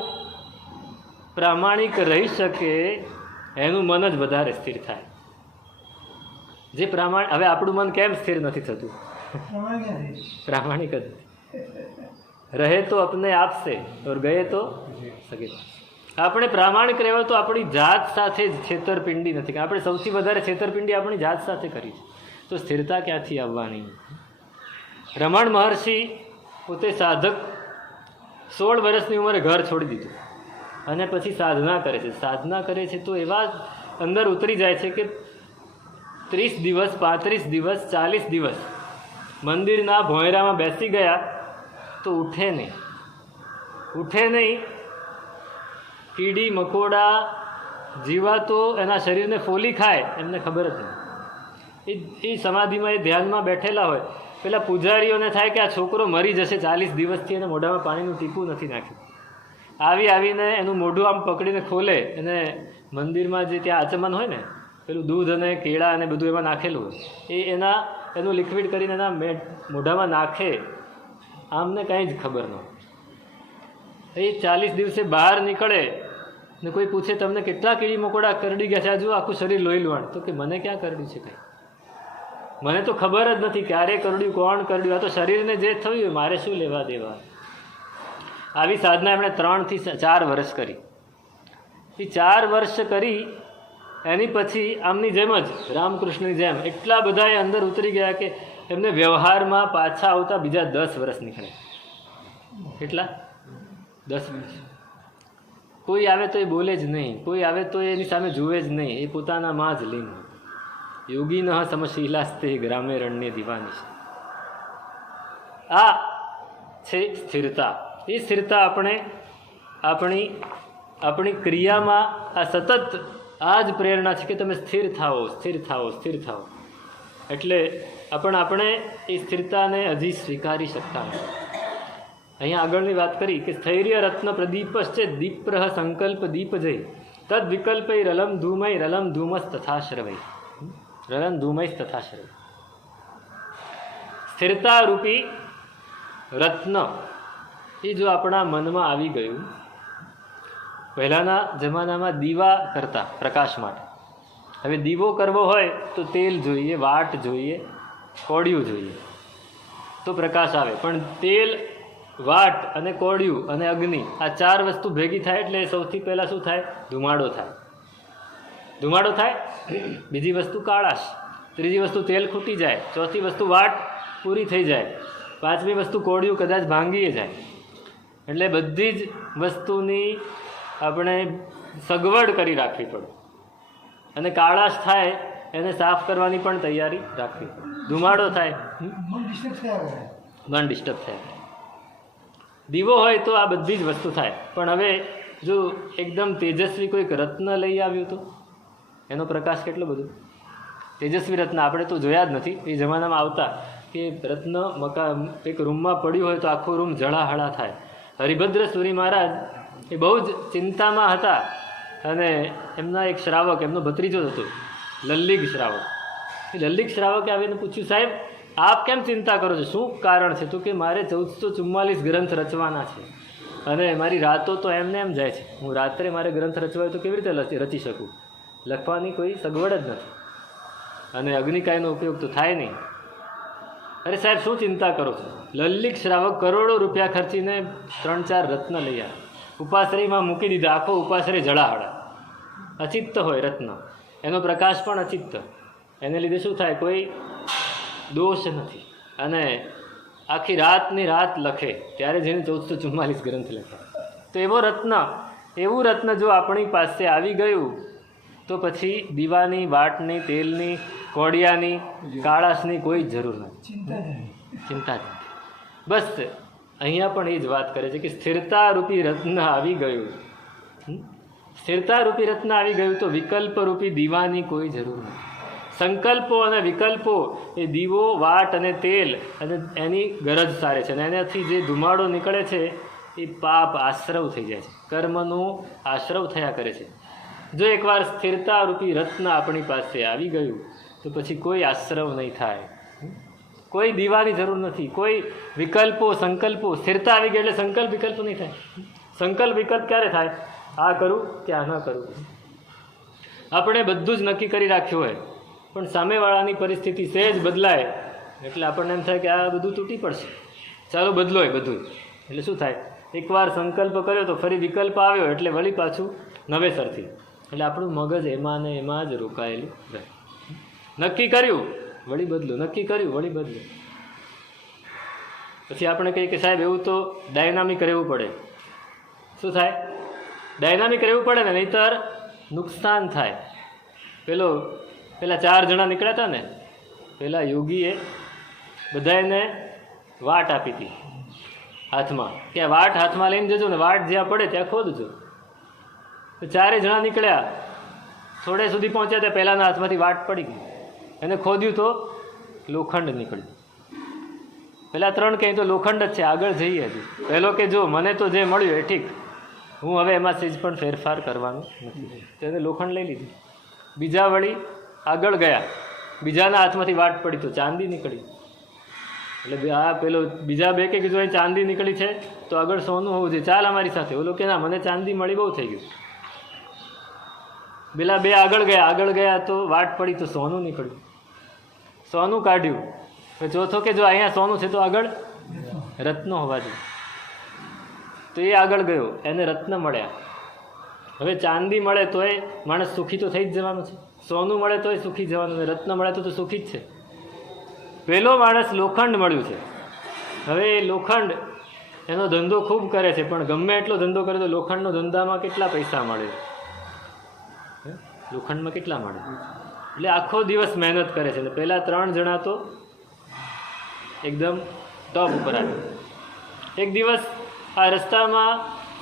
પ્રામાણિક રહી શકે એનું મન જ વધારે સ્થિર થાય. જે હવે આપણું મન કેમ સ્થિર નથી થતું? પ્રામાણિક જ રહે તો અપને આપ સે ઓર ગયે તો સગે. આપણે પ્રામાણિક રહેવા તો આપણી જાત સાથે જ છેતરપિંડી નથી. આપણે સૌથી વધારે છેતરપિંડી આપણી જાત સાથે કરી છે, તો સ્થિરતા ક્યાંથી આવવાની? રમણ મહર્ષિ પોતે સાધક, 16 વર્ષની ઉંમરે ઘર છોડી દીધું અને પછી સાધના કરે છે. સાધના કરે છે તો એવા અંદર ઉતરી જાય છે કે 30 દિવસ, 35 દિવસ, 40 દિવસ મંદિરના ભોંયરામાં બેસી ગયા તો ઉઠે નહીં. કીડી મકોડા જીવાતો એના શરીરને ફોલી ખાય, એમને ખબર જ નહીં. એ સમાધિમાં, એ ધ્યાનમાં બેઠેલા હોય. પેલા પૂજારીઓને થાય કે આ છોકરો મરી જશે, 40 દિવસથી એને મોઢામાં પાણીનું ટીપું નથી નાખ્યું. આવીને એનું મોઢું આમ પકડીને ખોલે, અને મંદિરમાં જે ત્યાં આચમન હોય ને, પેલું દૂધ અને કેળા અને બધું એમાં નાખેલું હોય, એ એના એનું લિક્વિડ કરીને એના મોઢામાં નાખે, આમને કાંઈ જ ખબર ન હોય. એ 40 દિવસે બહાર નીકળે ને કોઈ પૂછે તમને કેટલા કીડી મકોડા કરડી ગયા છે, આ જુઓ આખું શરીર લોહી લુહાણ, તો કે મને ક્યાં કરડ્યું છે કંઈ, મને તો ખબર જ નથી ક્યારે કરડ્યું, કોણ કરડ્યું, આ તો શરીરને જે થયું મારે શું લેવા દેવા. આવી સાધના એમણે 3 થી 4 વર્ષ કરી. એ 4 વર્ષ કરી એની પછી આમની જેમ જ રામકૃષ્ણની જેમ એટલા બધા એ અંદર ઉતરી ગયા કે એમને વ્યવહારમાં પાછા આવતા બીજા 10 વર્ષ નીકળે. કેટલા? 10 વર્ષ. કોઈ આવે તો એ બોલે જ નહીં, કોઈ આવે તો એની સામે જુએ જ નહીં, એ પોતાનામાં જ લીન. યોગી ન સમશીલાસ્તે ગ્રામે રણ્ય દીવાની. આ છે સ્થિરતા. એ સ્થિરતા આપણે આપણી ક્રિયામાં આ સતત આ જ પ્રેરણા છે કે તમે સ્થિર થાઓ, સ્થિર થાઓ, સ્થિર થાઓ. એટલે આપણે એ સ્થિરતાને હજી સ્વીકારી શકતા નથી. અહીંયા આગળની વાત કરી કે સ્થૈર્ય રત્ન પ્રદીપશ્ચે દીપ્રહ સંકલ્પ દીપ જય તદ વિકલ્પૈ રલમ ધૂમસ તથાશ્રવૈ. રલમ ધૂમૈ તથાશ્રવૈ. સ્થિરતા રૂપી રત્ન એ જો આપણા મનમાં આવી ગયું. પહેલાંના જમાનામાં દીવા કરતા પ્રકાશ માટે. હવે દીવો કરવો હોય તો તેલ જોઈએ, વાટ જોઈએ, કોડિયું જોઈએ તો પ્રકાશ આવે. પણ તેલ, વાટ અને કોડિયું અને અગ્નિ આ 4 વસ્તુ ભેગી થાય એટલે સૌથી પહેલાં શું થાય? ધુમાડો થાય. ધુમાડો થાય. બીજી વસ્તુ કાળાશ, ત્રીજી વસ્તુ તેલ ખૂટી જાય, ચોથી વસ્તુ વાટ પૂરી થઈ જાય, પાંચમી વસ્તુ કોડિયું કદાચ ભાંગીએ જાય. એટલે બધી જ વસ્તુની આપણે સગવડ કરી રાખવી પડે. અને કાળાશ થાય એને સાફ કરવાની પણ તૈયારી રાખવી પડે. ધુમાડો થાય, મન ડિસ્ટર્બ થાય. દીવો હોય તો આ બધી જ વસ્તુ થાય. પણ હવે જો એકદમ તેજસ્વી કોઈક રત્ન લઈ આવ્યું તો એનો પ્રકાશ કેટલો બધો. તેજસ્વી રત્ન આપણે તો જોયા જ નથી. એ જમાનામાં આવતા કે રત્ન એક રૂમમાં પડ્યું હોય તો આખો રૂમ જળાહળા થાય. હરિભદ્ર સુરી મહારાજ એ બહુ જ ચિંતામાં હતા અને એમના એક શ્રાવક, એમનો ભત્રીજો હતો લલ્લિગ શ્રાવક. એ લલ્લિગ શ્રાવકે આવીને પૂછ્યું, સાહેબ આપ કેમ ચિંતા કરો છો, શું કારણ છે? તો કે મારે 1444 ગ્રંથ રચવાના છે અને મારી રાતો તો એમને એમ જાય છે. હું રાત્રે મારે ગ્રંથ રચવા હોય તો કેવી રીતે રચી શકું? લખવાની કોઈ સગવડ જ નથી અને અગ્નિકાયનો ઉપયોગ તો થાય નહીં. અરે સાહેબ શું ચિંતા કરો છો? લલ્લિક શ્રાવક કરોડો રૂપિયા ખર્ચીને 3-4 રત્ન લઈ આવ્યા, ઉપાશ્રયમાં મૂકી દીધા. આખો ઉપાશ્રય જળાહળા. અચિત્ત હોય રત્ન, એનો પ્રકાશ પણ અચિત્ત. એને લીધે શું થાય? કોઈ દોષ નથી. અને આખી રાતની રાત લખે ત્યારે જેને 1444 ગ્રંથ લખે. તો એવું રત્ન જો આપણી પાસે આવી ગયું તો પછી દીવાની, વાટની, તેલની, કોડિયાની, કાળાશની કોઈ જરૂર નથી. ચિંતા જ નથી. બસ અહીંયા પણ એ જ વાત કરે છે કે સ્થિરતા રૂપી રત્ન આવી ગયું. સ્થિરતા રૂપી રત્ન આવી ગયું તો વિકલ્પ રૂપી દીવાની કોઈ જરૂર નથી. સંકલ્પો અને વિકલ્પો એ દીવો, વાટ અને તેલ અને એની ગરજ સારે છે. અને એનાથી જે ધુમાડો નીકળે છે એ પાપ આશ્રવ થઈ જાય છે, કર્મનો આશ્રવ થયા કરે છે. જો એકવાર સ્થિરતા રૂપી રત્ન આપણી પાસે આવી ગયું તો પછી કોઈ આશ્રવ નહીં થાય, કોઈ દીવાની જરૂર નથી, કોઈ વિકલ્પો, સંકલ્પો. સ્થિરતા આવી ગઈ એટલે સંકલ્પ વિકલ્પ નહીં થાય. સંકલ્પ વિકલ્પ ક્યારે થાય? આ કરું કે આ ન કરું. આપણે બધું જ નક્કી કરી રાખ્યું હોય પણ સામેવાળાની પરિસ્થિતિ સહેજ બદલાય એટલે આપણને એમ થાય કે આ બધું તૂટી પડશે, ચાલો બદલોય બધું. એટલે શું થાય? એકવાર સંકલ્પ કર્યો તો ફરી વિકલ્પ આવ્યો એટલે વળી પાછું નવેસરથી. એટલે આપણું મગજ એમાં ને એમાં જ રોકાયેલું રહે. નક્કી કર્યું વળી બદલું, નક્કી કર્યું વળી બદલું. પછી આપણે કહીએ કે સાહેબ એવું તો ડાયનામિક રહેવું પડે. શું થાય? ડાયનામિક રહેવું પડે ને, નહીંતર નુકસાન થાય. પેલા 4 જણા નીકળ્યા હતા ને, પેલા યોગીએ બધાને વાટ આપી હતી હાથમાં કે આ વાટ હાથમાં લઈને જજો ને વાટ જ્યાં પડે ત્યાં ખોદજો. તો 4 જણા નીકળ્યા, થોડે સુધી પહોંચ્યા ત્યાં પહેલાંના હાથમાંથી વાટ પડી ગઈ. એને ખોદ્યું તો લોખંડ નીકળ્યું. પેલા 3 કહે તો લોખંડ જ છે, આગળ જઈએ હજી. પહેલો કે જો મને તો જે મળ્યું એ ઠીક, હું હવે એમાં સેજ પણ ફેરફાર કરવાનો નથી. તો એને લોખંડ લઈ લીધું. બીજા વળી આગળ ગયા બીજાના હાથમાંથી વાટ પડી તો ચાંદી નીકળી. એટલે આ પેલો બીજા બે કે કીધું અહીં ચાંદી નીકળી છે તો આગળ સોનું હોવું જોઈએ, ચાલ અમારી સાથે. ઓલો કે ના, મને ચાંદી મળી, બહુ થઈ ગયું. પેલા બે આગળ ગયા તો વાટ પડી તો સોનું નીકળ્યું, સોનું કાઢ્યું. ચોથો કે જો અહીંયા સોનું છે તો આગળ રત્નો હોવા જોઈએ, તો એ આગળ ગયો, એને રત્ન મળ્યા. હવે ચાંદી મળે તો એ માણસ સુખી તો થઈ જ જવાનું છે, સોનું મળે તો એ સુખી જવાનું છે, રત્ન મળે તો સુખી જ છે. પેલો માણસ લોખંડ મળ્યું છે. હવે એ લોખંડ એનો ધંધો ખૂબ કરે છે, પણ ગમે એટલો ધંધો કરે તો લોખંડનો ધંધામાં કેટલા પૈસા મળે, લોખંડમાં કેટલા મળે? એટલે આખો દિવસ મહેનત કરે છે. અને પહેલાં 3 જણા તો એકદમ ટોપ ઉપર આવે. એક દિવસ આ રસ્તામાં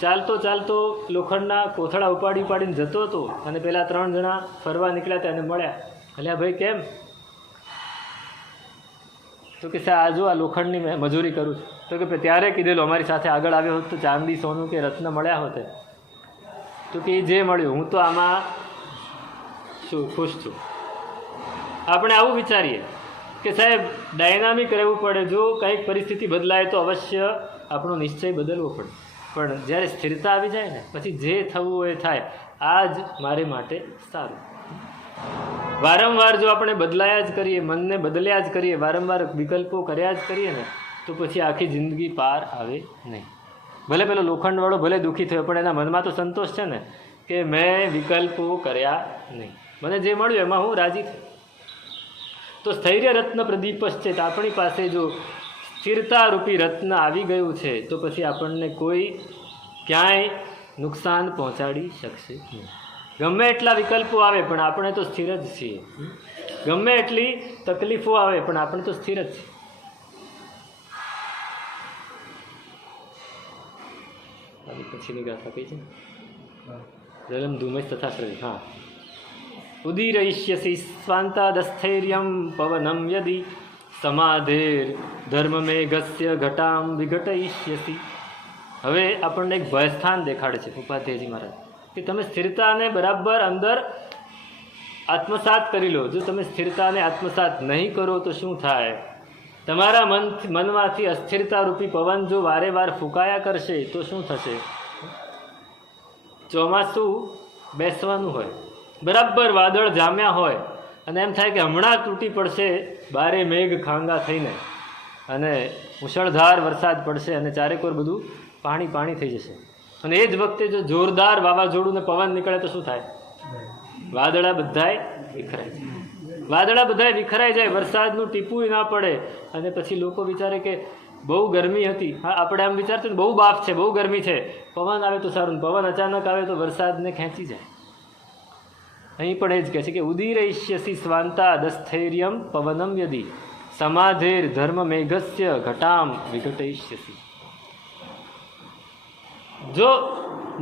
ચાલતો લોખંડના કોથળા ઉપાડીને જતો હતો, અને પેલા 3 જણા ફરવા નીકળ્યા હતા, એને મળ્યા. એટલે ભાઈ કેમ? તો કે આ જો આ લોખંડની મેં મજૂરી કરું છું. તો કે ત્યારે કીધેલું અમારી સાથે આગળ આવ્યો હોત તો ચાંદી સોનું કે રત્ન મળ્યા હોતે. તો કે જે મળ્યું, હું તો આમાં ખુશ છું. આપણે આવું વિચારીએ કે સાહેબ ડાયનામિક રહેવું પડે, જો કંઈક પરિસ્થિતિ બદલાય તો અવશ્ય આપણો નિશ્ચય બદલવો પડે. પણ જ્યારે સ્થિરતા આવી જાય ને પછી જે થવું હોય થાય, આ જ મારે માટે સારું. વારંવાર જો આપણે બદલાયા જ કરીએ, મનને બદલ્યા જ કરીએ, વારંવાર વિકલ્પો કર્યા જ કરીએ ને, તો પછી આખી જિંદગી પાર આવે નહીં. ભલે પેલો લોખંડવાળો ભલે દુઃખી થયો, પણ એના મનમાં તો સંતોષ છે ને કે મેં વિકલ્પો કર્યા નહીં, મને જે મળ્યું એમાં હું રાજી થયો. તો સ્થૈર્ય રત્ન પ્રદીપશ્ચેત, આપણી પાસે જો સ્થિરતા રૂપી રત્ન આવી ગયું છે તો પછી આપણને કોઈ ક્યાંય નુકસાન પહોંચાડી શકશે નહીં. ગમે એટલા વિકલ્પો આવે પણ આપણે તો સ્થિર જ છીએ. ગમે એટલી તકલીફો આવે પણ આપણે તો સ્થિર જ છીએ. પછીની ગાથા કઈ છે? જલમ ધૂમેશ તથા શ્રેય. હા, ઉદીરયિષ્યસી સ્વાંતાદસ્થૈર્યમ પવનમ યદિ સમાધેર ધર્મમેઘસ્ય ઘટામ વિઘટયિષ્યસી. હવે આપણને એક ભયસ્થાન દેખાડે છે ઉપાધ્યાયજી મહારાજ કે તમે સ્થિરતાને બરાબર અંદર આત્મસાત કરી લો. જો તમે સ્થિરતાને આત્મસાત નહીં કરો તો શું થાય? તમારા મનમાંથી અસ્થિરતા રૂપી પવન જો વારે વાર ફૂંકાયા કરશે તો શું થશે? ચોમાસું બેસવાનું હોય, બરાબર વાદળ જામ્યા હોય અને એમ થાય કે હમણાં તૂટી પડશે, બારે મેઘ ખાંગા થઈને અને મુશળધાર વરસાદ પડશે અને ચારેકોર બધું પાણી થઈ જશે. અને એ જ વખતે જો જોરદાર વાવાઝોડું ને પવન નીકળે તો શું થાય? વાદળા બધાય વિખરાય જાય. વાદળા બધાય વિખરાઈ જાય, વરસાદનું ટીપું ના પડે. અને પછી લોકો વિચારે કે બહુ ગરમી હતી. હા, આપણે આમ વિચારતા બહુ બાફ છે, બહુ ગરમી છે, પવન આવે તો સારું. પવન અચાનક આવે તો વરસાદને ખેંચી જાય. અહીં પણ એ જ કહે છે કે ઉદીરયિષ્યસી સ્વાંતાદસ્થૈર્યમ પવનમ યદિ સમાધેર ધર્મમેઘસ્ય ઘટામ વિઘટયિષ્યસી. જો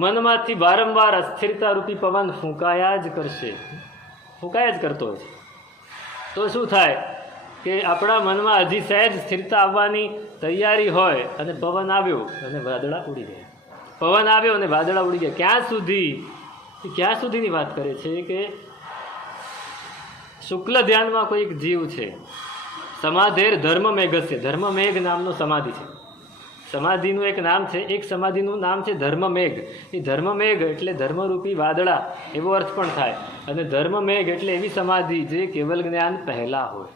મનમાંથી વારંવાર અસ્થિરતા રૂપી પવન ફૂંકાયા જ કરતો હોય છે તો શું થાય કે આપણા મનમાં હજી સહેજ સ્થિરતા આવવાની તૈયારી હોય અને પવન આવ્યો અને વાદળા ઉડી ગયા. પવન આવ્યો અને વાદળા ઉડી ગયા. ક્યાં સુધીની વાત કરે છે કે શુક્લ ધ્યાનમાં કોઈ એક જીવ છે, સમાધેર ધર્મમેઘસ્ય, ધર્મમેઘ નામનો સમાધિ છે. સમાધિનું એક નામ છે, એક સમાધિનું નામ છે ધર્મમેઘ. એ ધર્મમેઘ એટલે ધર્મરૂપી વાદળા એવો અર્થ પણ થાય. અને ધર્મમેઘ એટલે એવી સમાધિ જે કેવલ જ્ઞાન પહેલાં હોય,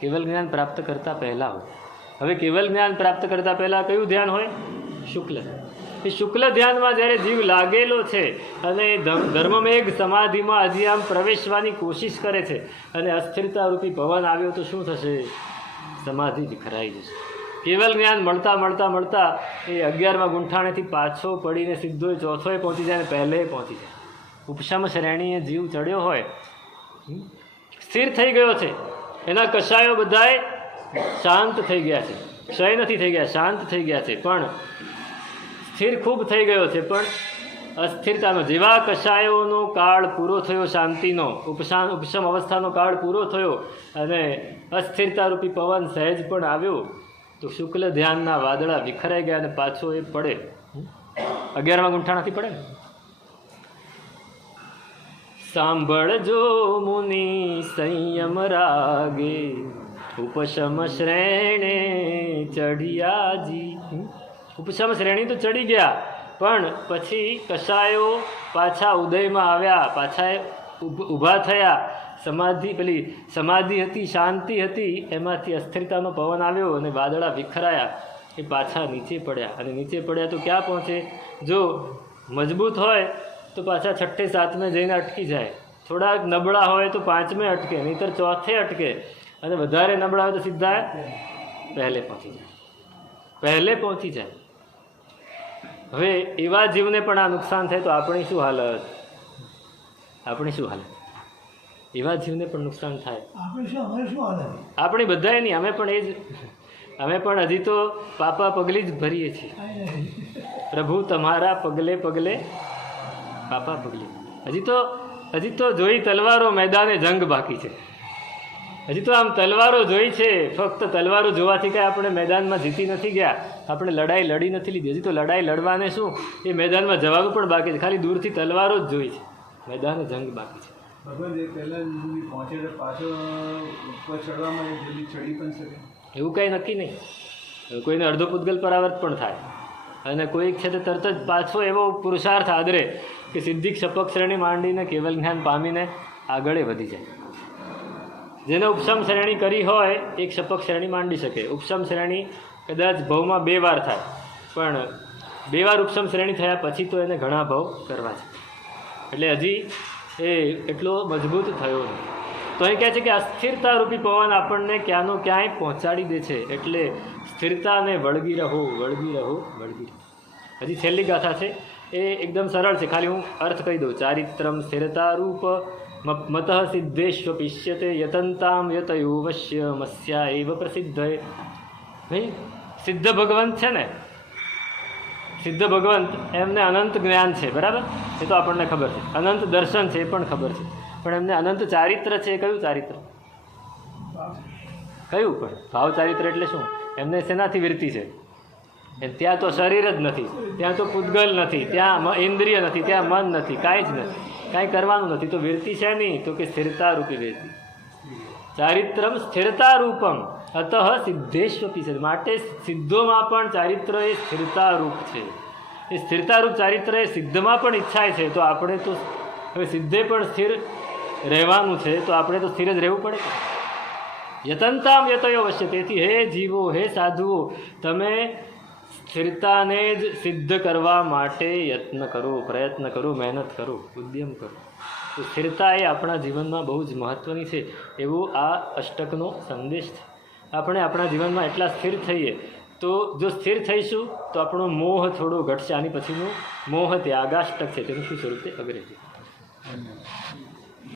કેવલ જ્ઞાન પ્રાપ્ત કરતાં પહેલાં હોય. હવે કેવલ જ્ઞાન પ્રાપ્ત કરતાં પહેલાં કયું ધ્યાન હોય? શુક્લ. એ શુક્લ ધ્યાનમાં જ્યારે જીવ લાગેલો છે અને ધર્મમેઘ સમાધિમાં હજી આમ પ્રવેશવાની કોશિશ કરે છે અને અસ્થિરતા રૂપી પવન આવ્યો તો શું થશે? સમાધિ વિખરાઈ જશે. કેવલ જ્ઞાન મળતા એ 11મા ગુંઠાણેથી પાછો પડીને સીધો ચોથોએ પહોંચી જાય અને પહેલે પહોંચી જાય. ઉપશમ શ્રેણીએ જીવ ચડ્યો હોય, સ્થિર થઈ ગયો છે, એના કષાયો બધાય શાંત થઈ ગયા છે, ક્ષય નથી થઈ ગયા, શાંત થઈ ગયા છે, પણ સ્થિર ખૂબ થઈ ગયો છે. પણ અસ્થિરતાનો જેવા કષાયોનો કાળ પૂરો થયો, શાંતિનો ઉપશમ અવસ્થાનો કાળ પૂરો થયો અને અસ્થિરતા રૂપી પવન સહેજ પણ આવ્યો તો શુક્લ ધ્યાનના વાદળા વિખરાઈ ગયા અને પાછો એ પડે. 11મા ગુંઠાણાથી પડે ને. સાંભળજો મુનિ સંયમ રાગે, ઉપશમ શ્રેણે ચઢિયાજી. ઉપશમ શ્રેણી તો ચડી ગયા, પણ પછી કશાયો પાછા ઉદયમાં આવ્યા, પાછા ઊભા થયા. પેલી સમાધિ હતી, શાંતિ હતી, એમાંથી અસ્થિરતાનો પવન આવ્યો અને વાદળા વિખરાયા. એ પાછા નીચે પડ્યા, અને નીચે પડ્યા તો ક્યાં પહોંચે? જો મજબૂત હોય તો પાછા 6ઠે 7મે જઈને અટકી જાય, થોડાક નબળા હોય તો 5મે અટકે, નહીંતર 4થે અટકે, અને વધારે નબળા હોય તો સીધા પહેલે પહોંચી જાય. હવે એવા જીવને પણ આ નુકસાન થાય તો આપણી શું હાલત? એવા જીવને પણ નુકસાન થાય. આપણી બધાય નહીં, અમે પણ હજી તો પાપા પગલી જ ભરીએ છીએ. પ્રભુ તમારા પગલે પગલે પાપા પગલી. હજી તો જોઈ તલવારો મેદાને જંગ બાકી છે. હજી તો આમ તલવારો જોઈ છે, ફક્ત તલવારો જોવાથી કાંઈ આપણે મેદાનમાં જીતી નથી ગયા, આપણે લડાઈ લડી નથી લીધી. હજી તો લડાઈ લડવાને શું, એ મેદાનમાં જવાનું પણ બાકી છે. ખાલી દૂરથી તલવારો જ જોઈ છે, મેદાને જંગ બાકી છે. ભગવાન એ પહેલાં પહોંચે તો પાછો ઉપર ચડવામાં જલ્દી ચડી પણ શકે? એવું કાંઈ નક્કી નહીં. કોઈને અડધો પૂતગલ પરાવર્ત પણ થાય, અને કોઈક છે તે તરત જ પાછો એવો પુરુષાર્થ આદરે કે સિદ્ધિક શપક શ્રેણી માંડીને કેવલ જ્ઞાન પામીને આગળ વધી જાય. જેને ઉપશમ શ્રેણી કરી હોય એક શપક શ્રેણી માંડી શકે. ઉપશમ શ્રેણી કદાચ ભવમાં 2 વાર થાય, પણ 2 વાર ઉપશમ શ્રેણી થયા પછી તો એને ઘણા ભવ કરવા છે. એટલે હજી એ એટલો મજબૂત થયો નથી. તો અહીં કહે છે કે અસ્થિરતા રૂપી પવન આપણને ક્યાંનો ક્યાંય પહોંચાડી દે છે. એટલે સ્થિરતાને વળગી રહો. હજી છેલ્લી ગાથા છે, એ એકદમ સરળ છે, ખાલી હું અર્થ કહી દઉં. ચારિત્રમ સ્થિરતા રૂપ મત સિદ્ધેશ્વ પિષ્યતે યતંતામ યતયોવશ્ય મસ્યા એવ પ્રસિદ્ધ. ભાઈ સિદ્ધ ભગવંત છે ને, સિદ્ધ ભગવંત એમને અનંત જ્ઞાન છે, બરાબર? એ તો આપણને ખબર છે. અનંત દર્શન છે, એ પણ ખબર છે. પણ એમને અનંત ચારિત્ર છે. કયું ચારિત્ર? કયું? પણ ભાવ ચારિત્ર એટલે શું? એમને શેનાથી વિરતી છે? ત્યાં તો શરીર જ નથી, ત્યાં તો પૂતગલ નથી, ત્યાં ઇન્દ્રિય નથી, ત્યાં મન નથી, કાંઈ જ નથી, કાંઈ કરવાનું નથી. તો વિરતી છે નહીં, તો કે સ્થિરતા રૂપી વિરતી. ચારિત્રમ સ્થિરતા રૂપમ અતઃ સિદ્ધેશ્વપી છે. માટે સિદ્ધોમાં પણ ચારિત્ર એ સ્થિરતા રૂપ છે. એ સ્થિરતારૂપ ચારિત્ર એ સિદ્ધમાં પણ ઈચ્છાય છે. તો આપણે તો હવે સિદ્ધે પણ સ્થિર રહેવાનું છે, તો આપણે તો સ્થિર જ રહેવું પડે. યતંતામ યતયો અવશ્ય. તેથી હે જીવો, હે સાધુઓ, તમે સ્થિરતાને જ સિદ્ધ કરવા માટે યત્ન કરો, પ્રયત્ન કરો, મહેનત કરો, ઉદ્યમ કરો. તો સ્થિરતા એ આપણા જીવનમાં બહુ જ મહત્ત્વની છે, એવો આ અષ્ટકનો સંદેશ છે. આપણે આપણા જીવનમાં એટલા સ્થિર થઈએ, તો જો સ્થિર થઈશું તો આપણો મોહ થોડો ઘટશે. આની પછીનું મોહ ત્યાગાષ્ટક છે, તેનું શું સ્વરૂપ છે? અગ્રે